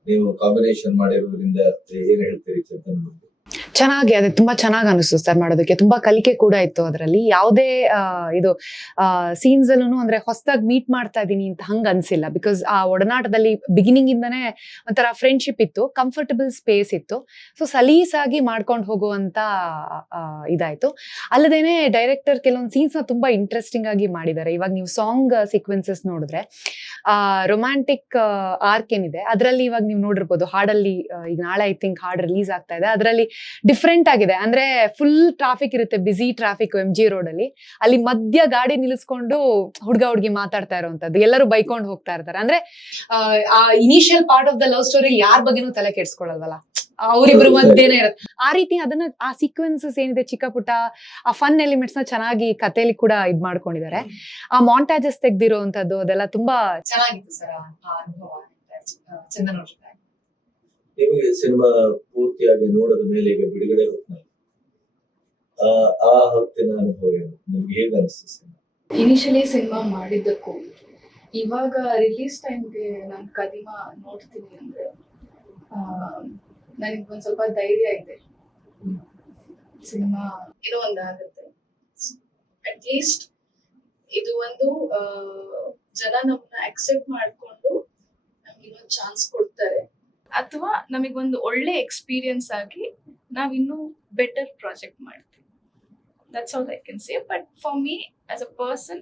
ನೀವು ಕಾಂಬಿನೇಷನ್ ಮಾಡಿರೋದ್ರಿಂದ ಏನ್ ಹೇಳ್ತೀರಿ ಚೇತನ್ ಬಗ್ಗೆ? ಚೆನ್ನಾಗಿ, ಅದೇ ತುಂಬಾ ಚೆನ್ನಾಗಿ ಅನಿಸ್ತು ಸರ್ ಮಾಡೋದಕ್ಕೆ. ತುಂಬಾ ಕಲಿಕೆ ಕೂಡ ಇತ್ತು ಅದರಲ್ಲಿ. ಯಾವುದೇ ಇದು ಸೀನ್ಸ್ ಅಲ್ಲೂ ಅಂದ್ರೆ ಹೊಸದಾಗಿ ಮೀಟ್ ಮಾಡ್ತಾ ಇದೀನಿ ಅಂತ ಹಂಗ ಅನ್ಸಿಲ್ಲ. ಬಿಕಾಸ್ ಆ ಒಡನಾಟದಲ್ಲಿ ಬಿಗಿನಿಂಗ್ ಇಂದಾನೆ ಒಂಥರ ಫ್ರೆಂಡ್ಶಿಪ್ ಇತ್ತು ಕಂಫರ್ಟಬಲ್ ಸ್ಪೇಸ್ ಇತ್ತು. ಸೊ ಸಲೀಸಾಗಿ ಮಾಡ್ಕೊಂಡು ಹೋಗುವಂತ ಇದಾಯ್ತು. ಅಲ್ಲದೇನೆ ಡೈರೆಕ್ಟರ್ ಕೆಲವೊಂದು ಸೀನ್ಸ್ ತುಂಬಾ ಇಂಟ್ರೆಸ್ಟಿಂಗ್ ಆಗಿ ಮಾಡಿದ್ದಾರೆ. ಇವಾಗ ನೀವು ಸಾಂಗ್ ಸೀಕ್ವೆನ್ಸಸ್ ನೋಡಿದ್ರೆ, ಆ ರೊಮ್ಯಾಂಟಿಕ್ ಆರ್ಕ್ ಏನಿದೆ, ಅದರಲ್ಲಿ ಇವಾಗ ನೀವು ನೋಡಿರ್ಬೋದು, ಹಾಡಲ್ಲಿ ಈಗ ನಾಳೆ ಐ ಥಿಂಕ್ ಹಾಡ್ ರಿಲೀಸ್ ಆಗ್ತಾ ಇದೆ. ಅದರಲ್ಲಿ ಡಿಫ್ರೆಂಟ್ ಆಗಿದೆ. ಅಂದ್ರೆ ಫುಲ್ ಟ್ರಾಫಿಕ್ ಇರುತ್ತೆ busy traffic M G road ಅಲ್ಲಿ. ಅಲ್ಲಿ ಮಧ್ಯ ಗಾಡಿ ನಿಲ್ಲಿಸ್ಕೊಂಡು ಹುಡುಗ ಹುಡುಗಿ ಮಾತಾಡ್ತಾ ಇರುವಂತದ್ದು ಎಲ್ಲರೂ ಬೈಕೊಂಡು ಹೋಗ್ತಾ ಇರ್ತಾರೆ. ಅಂದ್ರೆ ಆ, initial part of the love story ಯಾರ ಬಗ್ಗೆನೂ ತಲೆ ಕೆಡ್ಸ್ಕೊಳಲ್ವಲ್ಲ. ಅವರಿಬ್ರು ಮಧ್ಯೇನೆ ಇರುತ್ತೆ. ಆ ರೀತಿ ಅದನ್ನ ಆ ಸೀಕ್ವೆನ್ಸಸ್ ಏನಿದೆ ಚಿಕ್ಕ ಪುಟ್ಟ ಆ ಫನ್ ಎಲಿಮೆಂಟ್ಸ್ನ ಚೆನ್ನಾಗಿ ಕಥೆಯಲ್ಲಿ ಕೂಡ ಇದ್ ಮಾಡ್ಕೊಂಡಿದ್ದಾರೆ. ಆ ಮಾಂಟಾಜಸ್ ತೆಗ್ದಿರೋಂಥದ್ದು ಅದೆಲ್ಲ ತುಂಬಾ ಚೆನ್ನಾಗಿತ್ತು ಸರ್ ಆ ಅನುಭವ ಚಂದನ್ ಅವ್ರ ಜೊತೆ ನಿಮಗೆ ಸಿನಿಮಾ ಪೂರ್ತಿಯಾಗಿ ನೋಡಿದ ಮೇಲೆ ಈಗ ಬಿಡುಗಡೆ ಹೊತ್ತಿನಲ್ಲಿ ಆ ಹೊತ್ತಿನ ಅನುಭವ ಏನು? ನಿಮ್ಗೆ ಹೇಗೆ ಅನಿಸ್ತು ಇನಿಷಿಯಲಿ ಸಿನಿಮಾ ಮಾಡಿದ್ದಕ್ಕೂ, ಇವಾಗ ರಿಲೀಸ್ ಟೈಮ್ಗೆ ನಾನು ಕದಿಮ ನೋಡ್ತೀನಿ ಅಂದ್ರೆ ನನಗೆ ಒಂದ್ ಸ್ವಲ್ಪ ಧೈರ್ಯ ಇದೆ. ಸಿನಿಮಾ ಏನೋ ಒಂದಾಗುತ್ತೆ. ಅಟ್ಲೀಸ್ಟ್ ಅಟ್ ಲೀಸ್ಟ್ ಇದು ಒಂದು ಜನ ನಮ್ಮನ್ನ ಅಕ್ಸೆಪ್ಟ್ ಮಾಡ್ಕೊಂಡು ನಮ್ಗೆ ಇನ್ನೊಂದು ಚಾನ್ಸ್ ಕೊಡ್ತಾರೆ. ಅಥವಾ ನಮಗೊಂದು ಒಳ್ಳೆ ಎಕ್ಸ್ಪೀರಿಯನ್ಸ್ ಆಗಿ ನಾವಿನ್ನೂ ಬೆಟರ್ ಪ್ರಾಜೆಕ್ಟ್ ಮಾಡ್ತೀವಿ. That's all I can say but for me as a person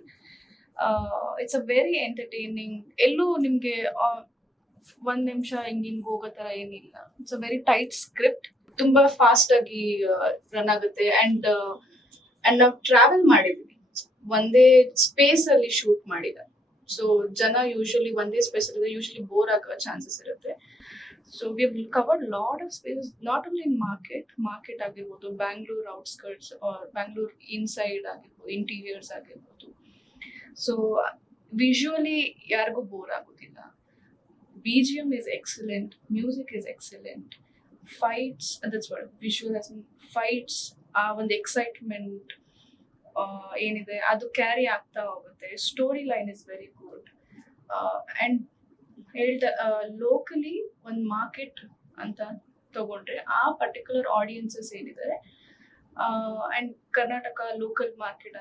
it's a very entertaining ಎಲ್ಲೂ ನಿಮಗೆ ಒಂದು ನಿಮಿಷ ಹಿಂಗೆ ಹಿಂಗೆ ಹೋಗೋ ಥರ ಏನಿಲ್ಲ. It's a very tight script ತುಂಬ ಫಾಸ್ಟ್ ಆಗಿ ರನ್ ಆಗುತ್ತೆ. ಆ್ಯಂಡ್ ಆ್ಯಂಡ್ ನಾವು ಟ್ರಾವೆಲ್ ಮಾಡಿದ್ವಿ. ಒಂದೇ ಸ್ಪೇಸಲ್ಲಿ ಶೂಟ್ ಮಾಡಿದ. ಸೊ ಜನ ಯೂಶಲಿ ಒಂದೇ ಸ್ಪೇಸಲ್ಲಿ ಯೂಶ್ವಲಿ ಬೋರ್ ಆಗೋ ಚಾನ್ಸಸ್ ಇರುತ್ತೆ. So we covered lot of space not only in market market ಆಗಿರ್ಬೋದು Bangalore outskirts or Bangalore inside ಆಗಿರ್ಬೋದು ಇಂಟೀರಿಯರ್ಸ್ ಆಗಿರ್ಬೋದು. ಸೊ ವಿಜುವಲಿ ಯಾರಿಗೂ ಬೋರ್ ಆಗೋದಿಲ್ಲ. B G M is excellent music is excellent fights that's word visual fights ಆ ಒಂದು excitement ಏನಿದೆ, ಅದು carry ಆಗ್ತಾ ಹೋಗುತ್ತೆ. Story line is very good and ಹೇಳ್ದ ಲೋಕಲಿ ಒಂದು ಮಾರ್ಕೆಟ್ ಅಂತ ತಗೊಂಡ್ರೆ ಆ ಪರ್ಟಿಕ್ಯುಲರ್ ಆಡಿಯನ್ಸಸ್ ಏನಿದ್ದಾರೆ and Karnataka local market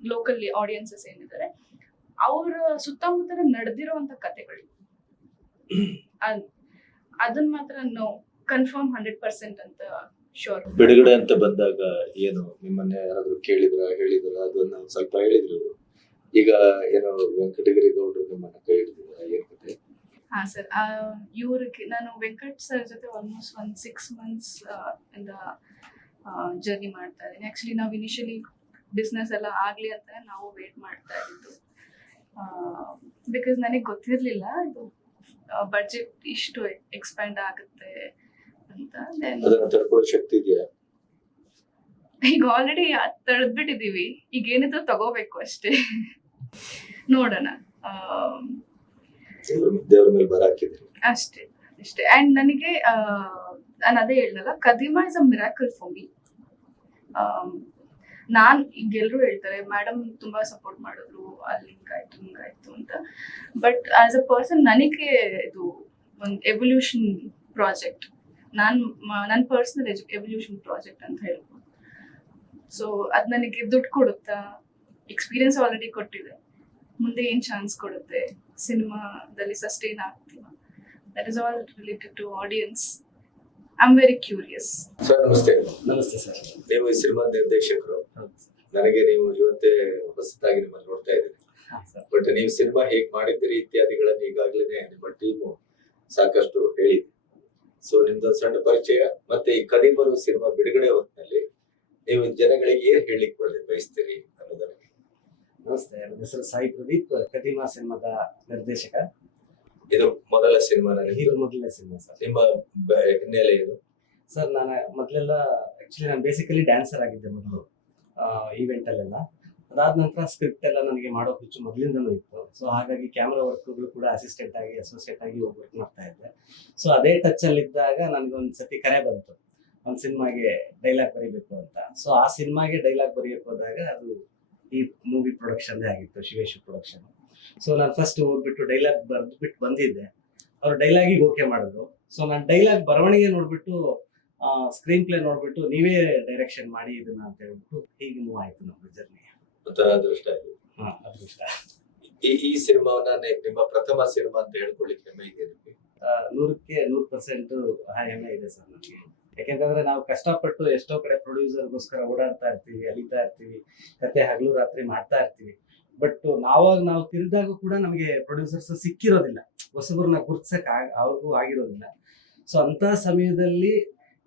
local audiences ಏನಿದ್ದಾರೆ ಅವರ ಸುತ್ತಮುತ್ತಲ ನಡೆದಿರುವಂತ ಕತೆಗಳು ಅದ್- ಅದನ್ನ ಮಾತ್ರ ನಾವು ಕನ್ಫರ್ಮ್ ಹಂಡ್ರೆಡ್ ಪರ್ಸೆಂಟ್ ಅಂತ ಶೋರ್ ಬಿಡುಗಡೆ ಅಂತ ಬಂದಾಗ ಏನು, ನಿಮ್ಮನ್ನ ಯಾರಾದ್ರೂ ಕೇಳಿದ್ರ, ಹೇಳಿದ್ರ ಅದನ್ನ ಸ್ವಲ್ಪ ಹೇಳಿದ್ರು. ಈಗ ಏನೋ ವೆಂಕಟಗಿರಿ ಗೌಡ್ರು ನಿಮ್ಮನ್ನ ಕೈ ಹಿಡಿದಿದ್ದಾರೆ ಏನ್ ಕತೆ ಹಾ ಸರ್ ಇವ್ರಿಗೆ ನಾನು ವೆಂಕಟ್ ಸರ್ ಜೊತೆ ಆಲ್ಮೋಸ್ಟ್ ಒಂದು ಸಿಕ್ಸ್ ಮಂತ್ಸ್ ಇಂದ ಜರ್ನಿ ಮಾಡ್ತಾ ಇದ್ದೀನಿ. ಆ್ಯಕ್ಚುಲಿ ನಾವು ಇನಿಷಿಯಲಿ ಬಿಸ್ನೆಸ್ ಎಲ್ಲ ಆಗಲಿ ಅಂತ ನಾವು ವೇಟ್ ಮಾಡ್ತಾ ಇದ್ದು. ಬಿಕಾಸ್ ನನಗೆ ಗೊತ್ತಿರಲಿಲ್ಲ ಇದು ಬಡ್ಜೆಟ್ ಇಷ್ಟು ಎಕ್ಸ್ಪ್ಯಾಂಡ್ ಆಗುತ್ತೆ ಅಂತ. ಶಕ್ತಿ ಇದೆಯಾ? ಈಗ ಆಲ್ರೆಡಿ ತಡೆದ್ಬಿಟ್ಟಿದೀವಿ ಈಗ ಏನಿದ್ರು ತಗೋಬೇಕು ಅಷ್ಟೇ. ನೋಡೋಣ. ದೇವ್ರ ಮೇಲೆ ಬರ ಹಾಕಿದ್ರಿ. ಅಷ್ಟೇ ಅಷ್ಟೇ. ಅಂಡ್ ನನಗೆ ನಾನು ಅದೇ ಹೇಳ್ದಲ್ಲ Kadima is a miracle for me ನಾನು ಈಗ ಎಲ್ಲರೂ ಹೇಳ್ತಾರೆ ಮೇಡಮ್ ತುಂಬಾ ಸಪೋರ್ಟ್ ಮಾಡಿದ್ರು ಅಲ್ಲಿ ಹಿಂಗಾಯ್ತು ಹಿಂಗಾಯ್ತು ಅಂತ. ಬಟ್ ಆಸ್ ಅ ಪರ್ಸನ್ ನನಗೆ ಇದು ಒಂದು ಎವಲ್ಯೂಷನ್ ಪ್ರಾಜೆಕ್ಟ್ ನಾನು ನನ್ನ ಪರ್ಸನಲ್ ಎವಲ್ಯೂಷನ್ ಪ್ರಾಜೆಕ್ಟ್ ಅಂತ ಹೇಳ್ಬೋದು. ಸೊ ಅದು ನನಗೆ ದುಡ್ಡು ಕೊಡುತ್ತಾ? ಎಕ್ಸ್ಪೀರಿಯನ್ಸ್ ಆಲ್ರೆಡಿ ಕೊಟ್ಟಿದೆ. ಮುಂದೆ ಏನ್ ಚಾನ್ಸ್ ಕೊಡುತ್ತೆ? ಸಿನಿಮಾದಲ್ಲಿ sustain ಆಗ್ತೀವ? That is all related to audience I am very curious sir ನಮಸ್ತೆ. ನಮಸ್ತೆ ಸರ್ ನೀವು ಈ ಸಿನಿಮಾ ನಿರ್ದೇಶಕರು. ನನಗೆ ನೀವು ಇವತ್ತೆ ಹೊಸದಾಗಿ ನಿಮ್ಮನ್ನು ನೋಡ್ತಾ ಇದ್ದೀನಿ. ಸರ್ ಬಟ್ ನೀವು ಸಿನಿಮಾ ಹೇಗೆ ಮಾಡಿದ್ದೀರಿ ಇತ್ಯಾದಿಗಳನ್ನು ಈಗಾಗಲೇ ನಿಮ್ಮ ಟೀಮು ಸಾಕಷ್ಟು ಹೇಳಿದೆ. ಸೊ ನಿಮ್ದು ಸಣ್ಣ ಪರಿಚಯ. ಮತ್ತೆ ಈ ಕದಿಮರು ಸಿನಿಮಾ ಬಿಡುಗಡೆ ಹೊತ್ತಿನಲ್ಲಿ ನೀವು ಜನಗಳಿಗೆ ಏನ್ ಹೇಳಿಕೊಳ್ಳಿ ಬರಲಿ ಬಯಸ್ತೀರಿ ಅನ್ನೋದನ್ನ ನಮಸ್ತೆ ನನ್ನ ಹೆಸರು ಸಾಯಿ ಪ್ರದೀಪ್ ಕದಿಮಾ ಸಿನಿಮಾದ ನಿರ್ದೇಶಕ. ಇದು ಮೊದಲ ಸಿನಿಮಾ ಹೀರೋ ಮೊದಲನೇ ಸಿನಿಮಾ ಸರ್. ನಿಮ್ಮ ಬ- ಹಿನ್ನೆಲೆ ಇದು? ಸರ್ ನಾನು ಮೊದಲೆಲ್ಲ ಆಕ್ಚುಲಿ ನಾನು ಬೇಸಿಕಲಿ ಡ್ಯಾನ್ಸರ್ ಆಗಿದ್ದೆ ಮೊದಲು ಈವೆಂಟ್ ಅಲ್ಲೆಲ್ಲ. ಅದಾದ ನಂತರ ಸ್ಕ್ರಿಪ್ಟ್ ಎಲ್ಲ ನನಗೆ ಮಾಡೋ ಹುಚ್ಚು ಮೊದಲಿಂದನೂ ಇತ್ತು. ಸೊ ಹಾಗಾಗಿ ಕ್ಯಾಮ್ರಾ ವರ್ಕ್ಗಳು ಕೂಡ ಅಸಿಸ್ಟೆಂಟ್ ಆಗಿ ಅಸೋಸಿಯೇಟ್ ಆಗಿ ವರ್ಕ್ ಮಾಡ್ತಾ ಇದ್ದೆ. ಸೊ ಅದೇ ಟಚ್ ಅಲ್ಲಿ ಇದ್ದಾಗ ನನಗೆ ಒಂದು ಸತಿ ಕರೆ ಬಂತು. ಒಂದು ಸಿನಿಮಾಗೆ ಡೈಲಾಗ್ ಬರೀಬೇಕು ಅಂತ. ಸೊ ಆ ಸಿನಿಮಾಗೆ ಡೈಲಾಗ್ ಬರೆಯಕ್ಕೆ ಹೋದಾಗ ಅದು ಈ ಮೂವಿ ಪ್ರೊಡಕ್ಷನ್ ಆಗಿತ್ತು ಶಿವೇಶ್ ಪ್ರೊಡಕ್ಷನ್ ಸೊ ನಾನು ಫಸ್ಟ್ ಹೋಗ್ಬಿಟ್ಟು ಡೈಲಾಗ್ ಬರ್ದ್ಬಿಟ್ಟು ಬಂದಿದ್ದೆ. ಅವ್ರು ಡೈಲಾಗಿಗೆ ಓಕೆ ಮಾಡಿದ್ರು. ಸೊ ನಾನು ಡೈಲಾಗ್ ಬರವಣಿಗೆ ನೋಡ್ಬಿಟ್ಟು ಸ್ಕ್ರೀನ್ ಪ್ಲೇ ನೋಡ್ಬಿಟ್ಟು ನೀವೇ ಡೈರೆಕ್ಷನ್ ಮಾಡಿ ಇದನ್ನ ಅಂತ ಹೇಳ್ಬಿಟ್ಟು ಹೀಗೆ ಮೂವ್ ಆಯ್ತು ನಮ್ಮ ಜರ್ನಿ ಅದೃಷ್ಟ ಹಾ ಅದೃಷ್ಟ. ಈ ಈ ಸಿನಿಮಾವನ್ನ ನಿಮ್ಮ ಪ್ರಥಮ ಸಿನಿಮಾ ಅಂತ ಹೇಳ್ಕೊಳ್ಳಿಕ್ಕೆ ಹೆಮ್ಮೆ ಇದೆ ನಿಮ್ಗೆ? ನೂರಕ್ಕೆ ನೂರು ಪರ್ಸೆಂಟ್ ಹೆಮ್ಮೆ ಇದೆ ಸರ್ ನನಗೆ. ಯಾಕೆಂತಂದ್ರೆ ನಾವು ಕಷ್ಟಪಟ್ಟು ಎಷ್ಟೋ ಕಡೆ ಪ್ರೊಡ್ಯೂಸರ್ಗೋಸ್ಕರ ಓಡಾಡ್ತಾ ಇರ್ತೀವಿ, ಅಲಿತಾ ಇರ್ತೀವಿ, ಕತೆ ಹಗಲು ರಾತ್ರಿ ಮಾಡ್ತಾ ಇರ್ತೀವಿ. ಬಟ್ ನಾವಾಗ ನಾವು ತಿರುಗಿದಾಗೂ ಕೂಡ ನಮಗೆ ಪ್ರೊಡ್ಯೂಸರ್ಸ್ ಸಿಕ್ಕಿರೋದಿಲ್ಲ. ಹೊಸಬ್ರನ್ನ ಗುರ್ತಿಸಕ್ ಅವ್ರಿಗೂ ಆಗಿರೋದಿಲ್ಲ. ಸೊ ಅಂತ ಸಮಯದಲ್ಲಿ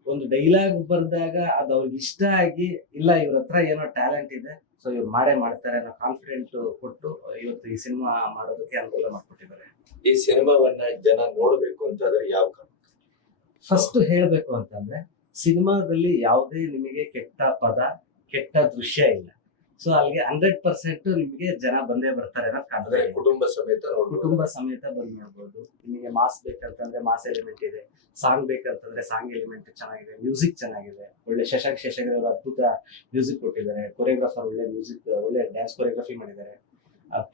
ಒಂದು ಡೈಲಾಗ್ ಬರ್ದಾಗ ಅದು ಅವ್ರಿಗೆ ಇಷ್ಟ ಆಗಿ, ಇಲ್ಲ ಇವ್ರ ಹತ್ರ ಏನೋ ಟ್ಯಾಲೆಂಟ್ ಇದೆ ಸೊ ಇವ್ರು ಮಾಡೇ ಮಾಡ್ತಾರೆ ಅನ್ನೋ ಕಾನ್ಫಿಡೆಂಟ್ ಕೊಟ್ಟು ಇವತ್ತು ಈ ಸಿನಿಮಾ ಮಾಡೋದಕ್ಕೆ ಅನುಕೂಲ ಮಾಡ್ಕೊಟ್ಟಿದ್ದಾರೆ. ಈ ಸಿನಿಮಾವನ್ನ ಜನ ನೋಡಬೇಕು ಅಂತಾದ್ರೆ ಯಾವ ಕಾರಣ? ಫಸ್ಟ್ ಹೇಳಬೇಕು ಅಂತಂದ್ರೆ ಸಿನಿಮಾದಲ್ಲಿ ಯಾವುದೇ ನಿಮಗೆ ಕೆಟ್ಟ ಪದ ಕೆಟ್ಟ ದೃಶ್ಯ ಇಲ್ಲ. ಸೊ ಅಲ್ಲಿಗೆ ಹಂಡ್ರೆಡ್ ಪರ್ಸೆಂಟ್ ನಿಮಗೆ ಜನ ಬಂದೇ ಬರ್ತಾರೆ ಅನ್ನೋದು ಕುಟುಂಬ ಸಮೇತ ಕುಟುಂಬ ಸಮೇತ ಬಂದು ನೋಡ್ಬೋದು. ನಿಮಗೆ ಮಾಸ್ ಬೇಕಂತಂದ್ರೆ ಮಾಸ್ ಎಲಿಮೆಂಟ್ ಇದೆ. ಸಾಂಗ್ ಬೇಕಂತಂದ್ರೆ ಸಾಂಗ್ ಎಲಿಮೆಂಟ್ ಚೆನ್ನಾಗಿದೆ. ಮ್ಯೂಸಿಕ್ ಚೆನ್ನಾಗಿದೆ. ಒಳ್ಳೆ ಶಶಾಂಕ್ ಶೇಷಗಿರಿ ಅವರು ಅದ್ಭುತ ಮ್ಯೂಸಿಕ್ ಕೊಟ್ಟಿದ್ದಾರೆ. ಕೊರಿಯೋಗ್ರಾಫರ್ ಒಳ್ಳೆ ಮ್ಯೂಸಿಕ್ ಒಳ್ಳೆ ಡ್ಯಾನ್ಸ್ ಕೊರಿಯೋಗ್ರಫಿ ಮಾಡಿದ್ದಾರೆ.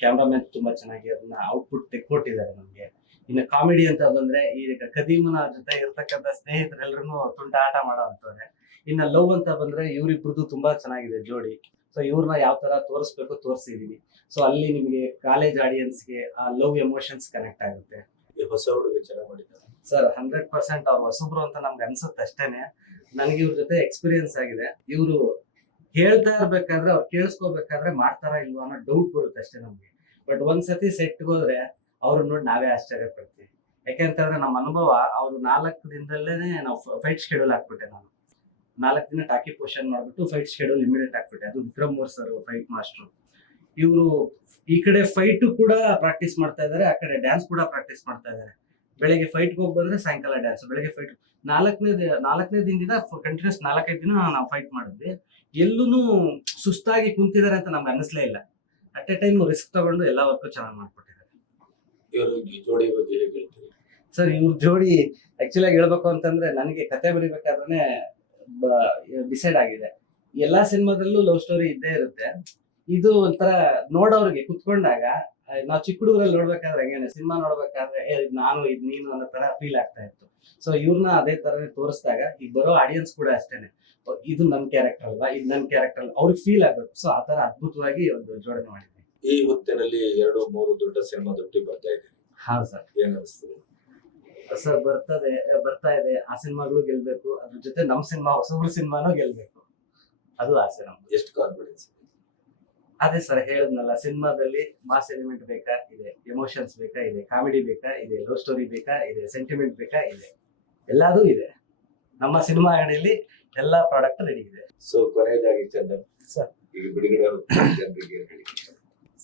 ಕ್ಯಾಮ್ರಾಮನ್ ತುಂಬಾ ಚೆನ್ನಾಗಿ ಅದನ್ನ ಔಟ್ಪುಟ್ ತೆಕ್ಕೊಟ್ಟಿದ್ದಾರೆ ನಮ್ಗೆ. ಇನ್ನು ಕಾಮಿಡಿ ಅಂತ ಬಂದ್ರೆ ಈ ಕದೀಮನ ಜೊತೆ ಇರ್ತಕ್ಕಂಥ ಸ್ನೇಹಿತರೆಲ್ಲರೂ ತುಂಟಾಟ ಮಾಡೋ ಅಂತವ್ರೆ ಇನ್ನ ಲವ್ ಅಂತ ಬಂದ್ರೆ ಇವ್ರಿಬ್ರದ್ದು ತುಂಬಾ ಚೆನ್ನಾಗಿದೆ ಜೋಡಿ. ಸೊ ಇವ್ರನ್ನ ಯಾವ ತರ ತೋರಿಸ್ಬೇಕು ತೋರಿಸಿದೀವಿ ಸೊ ಅಲ್ಲಿ ನಿಮಗೆ ಕಾಲೇಜ್ ಆಡಿಯನ್ಸ್ಗೆ ಆ ಲವ್ ಎಮೋಷನ್ಸ್ ಕನೆಕ್ಟ್ ಆಗುತ್ತೆ. ಹೊಸ ಹುಡುಗ ಚೆನ್ನಾಗಿ ಮಾಡಿದ್ದಾರೆ ಸರ್ ಹಂಡ್ರೆಡ್ ಪರ್ಸೆಂಟ್ ಅವ್ರು ಹೊಸಬ್ರು ಅಂತ ನಮ್ಗೆ ಅನ್ಸುತ್ತೆ ಅಷ್ಟೇನೆ. ನನಗೆ ಇವ್ರ ಜೊತೆ ಎಕ್ಸ್ಪೀರಿಯನ್ಸ್ ಆಗಿದೆ. ಇವರು ಹೇಳ್ತಾ ಇರ್ಬೇಕಾದ್ರೆ ಅವ್ರು ಕೇಳಿಸ್ಕೋಬೇಕಾದ್ರೆ ಮಾಡ್ತಾರ ಇಲ್ವಾ ಅನ್ನೋ ಡೌಟ್ ಬರುತ್ತೆ ಅಷ್ಟೇ ನಮ್ಗೆ. ಬಟ್ ಒಂದ್ಸತಿ ಸೆಟ್ಗೆ ಹೋದ್ರೆ ಅವ್ರನ್ನ ನೋಡಿ ನಾವೇ ಆಶ್ಚರ್ಯ ಪಡ್ತೀವಿ. ಯಾಕೆಂತಂದ್ರೆ ನಮ್ಮ ಅನುಭವ ಅವರು ನಾಲ್ಕು ದಿನದಲ್ಲೇ ನಾವು ಫೈಟ್ ಶೆಡ್ಯೂಲ್ ಹಾಕ್ಬಿಟ್ಟೆ ನಾನು. ನಾಲ್ಕು ದಿನ ಟಾಕಿ ಪೋಷನ್ ಮಾಡ್ಬಿಟ್ಟು ಫೈಟ್ ಶೆಡ್ಯೂಲ್ ಇಮಿಡಿಯೇಟ್ ಹಾಕ್ಬಿಟ್ಟೆ. ಅದು Vikram More sir fight master ಇವರು ಈ ಕಡೆ ಫೈಟ್ ಕೂಡ ಪ್ರಾಕ್ಟೀಸ್ ಮಾಡ್ತಾ ಇದ್ದಾರೆ, ಆ ಕಡೆ ಡ್ಯಾನ್ಸ್ ಕೂಡ ಪ್ರಾಕ್ಟೀಸ್ ಮಾಡ್ತಾ ಇದ್ದಾರೆ. ಬೆಳಗ್ಗೆ ಫೈಟ್ಗೆ ಹೋಗಿ ಬಂದ್ರೆ ಸಾಯಂಕಾಲ ಡ್ಯಾನ್ಸ್ ಬೆಳಗ್ಗೆ ಫೈಟ್ ನಾಲ್ಕನೇ ನಾಲ್ಕನೇ ದಿನದಿಂದ ಕಂಟಿನ್ಯೂಸ್ ನಾಲ್ಕೈದು ದಿನ ನಾವು ಫೈಟ್ ಮಾಡಿದ್ವಿ. ಎಲ್ಲೂ ಸುಸ್ತಾಗಿ ಕುಂತಿದ್ದಾರೆ ಅಂತ ನಮ್ಗೆ ಅನ್ನಿಸ್ಲೇ ಇಲ್ಲ. ಅಟ್ ಎ ಟೈಮ್ ರಿಸ್ಕ್ ತಗೊಂಡು ಎಲ್ಲ ವರ್ಕು ಚೆನ್ನಾಗಿ ಮಾಡ್ಕೊಟ್ಟಿದ್ದಾರೆ ಸರ್, ಇವ್ರ ಜೋಡಿ ಆಕ್ಚುಲಿ ಆಗಿ ಹೇಳ್ಬೇಕು ಅಂತಂದ್ರೆ ನನಗೆ ಕತೆ ಬರಿಬೇಕಾದ್ರೆ ಡಿಸೈಡ್ ಆಗಿದೆ. ಎಲ್ಲಾ ಸಿನಿಮಾದಲ್ಲೂ ಲವ್ ಸ್ಟೋರಿ ಇದ್ದೇ ಇರುತ್ತೆ. ಇದು ಒಂಥರ ನೋಡೋರಿಗೆ ಕುತ್ಕೊಂಡಾಗ, ನಾವು ಚಿಕ್ಕ ಹುಡುಗರಲ್ಲಿ ನೋಡ್ಬೇಕಾದ್ರೆ ಹೆಂಗೇನೆ, ಸಿನಿಮಾ ನೋಡ್ಬೇಕಾದ್ರೆ, ಏ ನಾನು, ಇದ್ ನೀನು ಅನ್ನೋ ತರ ಫೀಲ್ ಆಗ್ತಾ ಇತ್ತು. ಸೊ ಇವ್ರನ್ನ ಅದೇ ತರನೇ ತೋರಿಸಿದಾಗ, ಈಗ ಬರೋ ಆಡಿಯನ್ಸ್ ಕೂಡ ಅಷ್ಟೇನೆ. ಇದು ನನ್ನ ಕ್ಯಾರೆಕ್ಟರ್ ಅಲ್ವಾ? ಇದು ನನ್ನ ಕ್ಯಾರೆಕ್ಟರ್ ಅಲ್ವಾ? ಅವ್ರಿಗೆ ಫೀಲ್ ಆಗ್ಬೇಕು. ಸೊ ಆ ತರ ಅದ್ಭುತವಾಗಿ ಒಂದು ಜೋಡಣೆ ಮಾಡಿದ್ವಿ ಈ ಹೊತ್ತಿನಲ್ಲಿ ಎರಡು ಮೂರು ದೊಡ್ಡ ಸಿನಿಮಾ ದುಡ್ಡಿ ಬರ್ತಾ ಇದೆ. ಹಾ ಸರ್. ಏನ್ ಅನಿಸ್ತದೆ? ಸರ್ ಬರ್ತದೆ ಬರ್ತಾ ಇದೆ. ಆ ಸಿನಿಮಾಗಳು ಗೆಲ್ಬೇಕು. ಅದ್ರ ಜೊತೆ ನಮ್ ಸಿನಿಮಾ ಹೊಸಬ್ರು ಸಿನಿಮಾನು ಗೆಲ್ಬೇಕು. ಅದು ಆಸೆ ನಮ್ದು. ಎಷ್ಟು ಕಾನ್ಫಿಡೆನ್ಸ್ ಅದೇ ಸರ್ ಹೇಳಿದ್ನಲ್ಲ ಸಿನಿಮಾದಲ್ಲಿ ಮಾಸ್ ಎಲಿಮೆಂಟ್ ಬೇಕಾ? ಇದೆ. ಎಮೋಷನ್ಸ್ ಬೇಕಾ? ಇದೆ. ಕಾಮಿಡಿ ಬೇಕಾ? ಇದೆ. ಲವ್ ಸ್ಟೋರಿ ಬೇಕಾ? ಇದೆ. ಸೆಂಟಿಮೆಂಟ್ ಬೇಕಾ? ಇದೆ. ಎಲ್ಲದೂ ಇದೆ. ನಮ್ಮ ಸಿನಿಮಾ ಅಂಗಡಿಯಲ್ಲಿ ಎಲ್ಲಾ ಪ್ರಾಡಕ್ಟ್ ರೆಡಿ ಇದೆ. ಸೊ ಕೊನೆಯದಾಗಿ ಚಂದನ್ ಸರ್. ಈಗ ಬಿಡುಗಡೆ ಹೊತ್ತು ಜನರಿಗೆ ಏನ್ ಹೇಳಿ.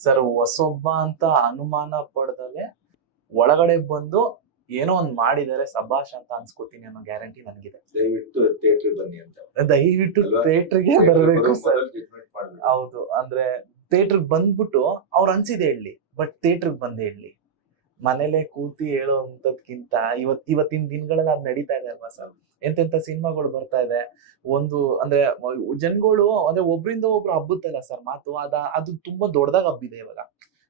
ಸರ್ ಹೊಸೊಬ್ಬ ಅಂತ ಅನುಮಾನ ಪಡ್ದಲೆ ಒಳಗಡೆ ಬಂದು ಏನೋ ಒಂದ್ ಮಾಡಿದರೆ ಸಭಾಷ್ ಅಂತ ಅನ್ಸ್ಕೊತೀನಿ ಅನ್ನೋ ಗ್ಯಾರಂಟಿ ನನಗಿದೆ. ದಯವಿಟ್ಟು ಥಿಯೇಟರ್ ಬನ್ನಿ ಅಂತ. ದಯವಿಟ್ಟು? ಥಿಯೇಟರ್ಗೆ ಬರಬೇಕು ಸರ್. ಹೌದು ಅಂದ್ರೆ ಥಿಯೇಟರ್ ಬಂದ್ಬಿಟ್ಟು ಅವ್ರು ಅನ್ಸಿದೆ ಹೇಳಿ ಬಟ್ ಥಿಯೇಟರ್ ಬಂದೆ ಹೇಳಿ. ಮನೇಲೆ ಕೂತಿ ಹೇಳೋ ಅಂತದ್ಕಿಂತ ಇವತ್, ಇವತ್ತಿನ ದಿನಗಳಲ್ಲಿ ಅದ್ ನಡೀತಾ ಇದೆ ಅಲ್ವಾ ಸರ್? ಎಂತೆಂತ ಸಿನಿಮಾಗಳು ಬರ್ತಾ ಇದೆ. ಒಂದು ಅಂದ್ರೆ ಜನಗಳು ಅಂದ್ರೆ ಒಬ್ರಿಂದ ಒಬ್ರು ಹಬ್ಬುತ್ತಲ್ಲ ಸರ್ ಮಾತು, ಅದ, ಅದು ತುಂಬಾ ದೊಡ್ಡದಾಗ ಹಬ್ಬಿದೆ ಇವಾಗ.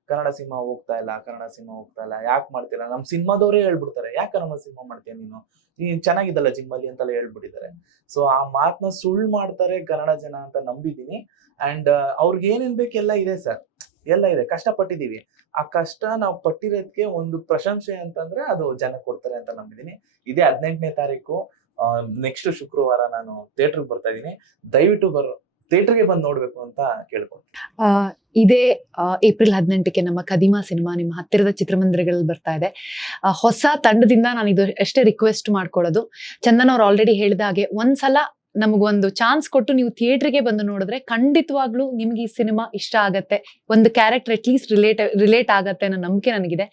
ಕನ್ನಡ ಸಿನಿಮಾ ಹೋಗ್ತಾ ಇಲ್ಲ, ಕನ್ನಡ ಸಿನಿಮಾ ಹೋಗ್ತಾ ಇಲ್ಲ, ಯಾಕೆ ಮಾಡ್ತಿಲ್ಲ? ನಮ್ ಸಿನಿಮಾದವರೇ ಹೇಳ್ಬಿಡ್ತಾರೆ, ಯಾಕೆ ಕನ್ನಡ ಸಿನಿಮಾ ಮಾಡ್ತೀಯ ನೀನು? ನೀನ್ ಚೆನ್ನಾಗಿದ್ದಲ್ಲ ಜಿಮ್ಮಲ್ಲಿ ಅಂತೆಲ್ಲ ಹೇಳ್ಬಿಟ್ಟಿದ್ದಾರೆ. ಸೊ ಆ ಮಾತನ್ನ ಸುಳ್ಳು ಮಾಡ್ತಾರೆ ಕನ್ನಡ ಜನ ಅಂತ ನಂಬಿದೀನಿ ಅಂಡ್ ಅವ್ರಿಗೆ ಏನೇನ್ ಬೇಕೆಲ್ಲ ಇದೆ ಸರ್. ಎಲ್ಲ ಇದೆ. ಕಷ್ಟ ಪಟ್ಟಿದ್ದೀವಿ ಆ ಕಷ್ಟ ನಾವು ಪಟ್ಟಿರೋದಕ್ಕೆ ಒಂದು ಪ್ರಶಂಸೆ ಅಂತಂದ್ರೆ ಅದು ಜನ ಕೊಡ್ತಾರೆ ಅಂತ ನಂಬಿದ್ದೀನಿ ಇದೇ ಹದಿನೆಂಟನೇ ತಾರೀಕು ನೆಕ್ಸ್ಟ್ ಶುಕ್ರವಾರ ನಾನು ಥಿಯೇಟರ್ಗೆ ಬರ್ತಾ ಇದೀನಿ ದಯವಿಟ್ಟು ಬರೋ ಥಿಯೇಟರ್ಗೆ ಬಂದು ನೋಡ್ಬೇಕು ಅಂತ ಕೇಳ್ಕೊಳ್ತೀನಿ. ಇದೇ ಏಪ್ರಿಲ್ ಹದಿನೆಂಟಕ್ಕೆ ನಮ್ಮ ಕದಿಮಾ ಸಿನಿಮಾ ನಿಮ್ಮ ಹತ್ತಿರದ ಚಿತ್ರಮಂದಿರಗಳಲ್ಲಿ ಬರ್ತಾ ಇದೆ. ಹೊಸ ತಂಡದಿಂದ ನಾನು ಇದು ಎಷ್ಟೇ ರಿಕ್ವೆಸ್ಟ್ ಮಾಡ್ಕೊಳ್ಳೋದು, ಚಂದನ್ ಅವ್ರು ಆಲ್ರೆಡಿ ಹೇಳಿದ ಹಾಗೆ ಒಂದ್ಸಲ ನಮಗೊಂದು ಚಾನ್ಸ್ ಕೊಟ್ಟು ನೀವು ಥಿಯೇಟರ್ಗೆ ಬಂದು ನೋಡಿದ್ರೆ ಖಂಡಿತವಾಗ್ಲೂ ನಿಮ್ಗೆ ಈ ಸಿನಿಮಾ ಇಷ್ಟ ಆಗತ್ತೆ. ಒಂದು ಕ್ಯಾರೆಕ್ಟರ್ ಅಟ್ಲೀಸ್ಟ್ ರಿಲೇಟ್ ರಿಲೇಟ್ ಆಗತ್ತೆ ಅನ್ನೋ ನಂಬಿಕೆ ನನಗಿದೆ.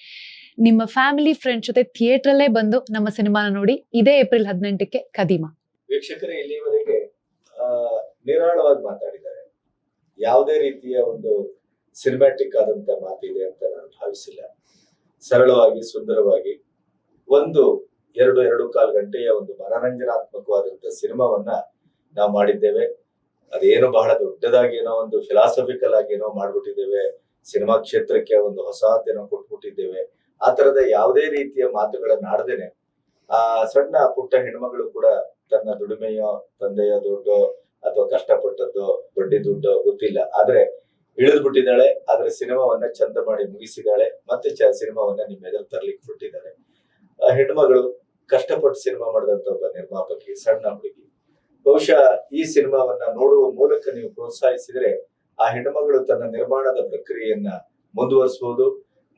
ನಿಮ್ಮ ಫ್ಯಾಮಿಲಿ ಫ್ರೆಂಡ್ಸ್ ಜೊತೆ ಥಿಯೇಟ್ರಲ್ಲೇ ಬಂದು ನಮ್ಮ ಸಿನಿಮಾನ ನೋಡಿ ಇದೇ ಏಪ್ರಿಲ್ ಹದಿನೆಂಟಕ್ಕೆ ಕದೀಮಾ ವೀಕ್ಷಕರೇ, ಇಲ್ಲಿವರೆಗೆ ನಿರಾಳವಾಗಿ ಮಾತಾಡಿದ್ದಾರೆ. ಯಾವುದೇ ರೀತಿಯ ಒಂದು ಸಿನಿಮ್ಯಾಟಿಕ್ ಆದಂತ ಮಾತಿದೆ ಅಂತ ನಾನು ಭಾವಿಸಿಲ್ಲ. ಸರಳವಾಗಿ, ಸುಂದರವಾಗಿ, ಒಂದು ಎರಡು ಎರಡು ಕಾಲು ಗಂಟೆಯ ಒಂದು ಮನರಂಜನಾತ್ಮಕವಾದಂತ ಸಿನಿಮಾವನ್ನ ನಾವು ಮಾಡಿದ್ದೇವೆ. ಅದೇನೋ ಬಹಳ ದೊಡ್ಡದಾಗಿ ಏನೋ ಒಂದು ಫಿಲಾಸಫಿಕಲ್ ಆಗಿ ಏನೋ ಮಾಡ್ಬಿಟ್ಟಿದ್ದೇವೆ. ಸಿನಿಮಾ ಕ್ಷೇತ್ರಕ್ಕೆ ಒಂದು ಹೊಸತೇನೋ ಕೊಟ್ಬಿಟ್ಟಿದ್ದೇವೆ. ಆ ತರದ ಯಾವುದೇ ರೀತಿಯ ಮಾತುಗಳನ್ನ ಆಡದೇನೆ, ಆ ಸಣ್ಣ ಪುಟ್ಟ ಹೆಣ್ಮಗಳು ಕೂಡ ತನ್ನ ದುಡಿಮೆಯೋ, ತಂದೆಯ ದುಡ್ಡು ಅಥವಾ ಕಷ್ಟಪಟ್ಟದ್ದು, ಬಡ್ಡಿ ದುಡ್ಡು ಗೊತ್ತಿಲ್ಲ. ಆದ್ರೆ ಇಳಿದು ಬಿಟ್ಟಿದ್ದಾಳೆ ಆದ್ರೆ ಸಿನಿಮಾವನ್ನ ಚಂದ ಮಾಡಿ ಮುಗಿಸಿದಾಳೆ ಮತ್ತೆ ಸಿನಿಮಾವನ್ನ ನಿಮ್ಮ ಎದುರು ತರ್ಲಿಕ್ಕೆ ಬಿಟ್ಟಿದ್ದಾಳೆ. ಹೆಣ್ಮಗಳು ಕಷ್ಟಪಟ್ಟು ಸಿನಿಮಾ ಮಾಡಿದಂತ ಒಬ್ಬ ನಿರ್ಮಾಪಕಿ, ಸಣ್ಣ ಹುಡುಗಿ. ಬಹುಶಃ ಈ ಸಿನಿಮಾವನ್ನ ನೋಡುವ ಮೂಲಕ ನೀವು ಪ್ರೋತ್ಸಾಹಿಸಿದ್ರೆ ಆ ಹೆಣ್ಮಗಳು ತನ್ನ ನಿರ್ಮಾಣದ ಪ್ರಕ್ರಿಯೆಯನ್ನ ಮುಂದುವರಿಸಬಹುದು.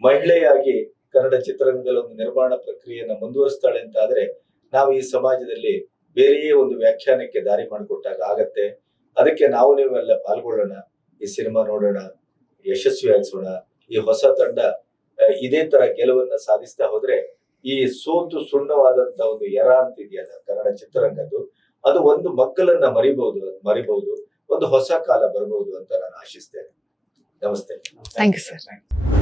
ಮಹಿಳೆಯಾಗಿ ಕನ್ನಡ ಚಿತ್ರರಂಗದಲ್ಲಿ ಒಂದು ನಿರ್ಮಾಣ ಪ್ರಕ್ರಿಯೆಯನ್ನ ಮುಂದುವರಿಸ್ತಾಳೆ ಅಂತ ಆದ್ರೆ ನಾವು ಈ ಸಮಾಜದಲ್ಲಿ ಬೇರೆಯೇ ಒಂದು ವ್ಯಾಖ್ಯಾನಕ್ಕೆ ದಾರಿ ಮಾಡಿಕೊಟ್ಟಾಗ ಆಗತ್ತೆ. ಅದಕ್ಕೆ ನಾವು ನೀವೆಲ್ಲ ಪಾಲ್ಗೊಳ್ಳೋಣ, ಈ ಸಿನಿಮಾ ನೋಡೋಣ ಯಶಸ್ವಿ ಯಶಸ್ವಿಯಾಗಿಸೋಣ, ಈ ಹೊಸ ತಂಡ ಇದೇ ತರ ಗೆಲುವನ್ನ ಸಾಧಿಸ್ತಾ ಹೋದ್ರೆ ಈ ಸೋತು ಸುಣ್ಣವಾದಂತ ಒಂದು ಎರ ಅಂತಿದೆಯಲ್ಲ ಕನ್ನಡ ಚಿತ್ರರಂಗದ್ದು ಅದು ಒಂದು ಮಕ್ಕಳನ್ನ ಮರಿಬಹುದು ಮರಿಬಹುದು ಒಂದು ಹೊಸ ಕಾಲ ಬರಬಹುದು ಅಂತ ನಾನು ಆಶಿಸ್ತೇನೆ. ನಮಸ್ತೆ. Thank you sir.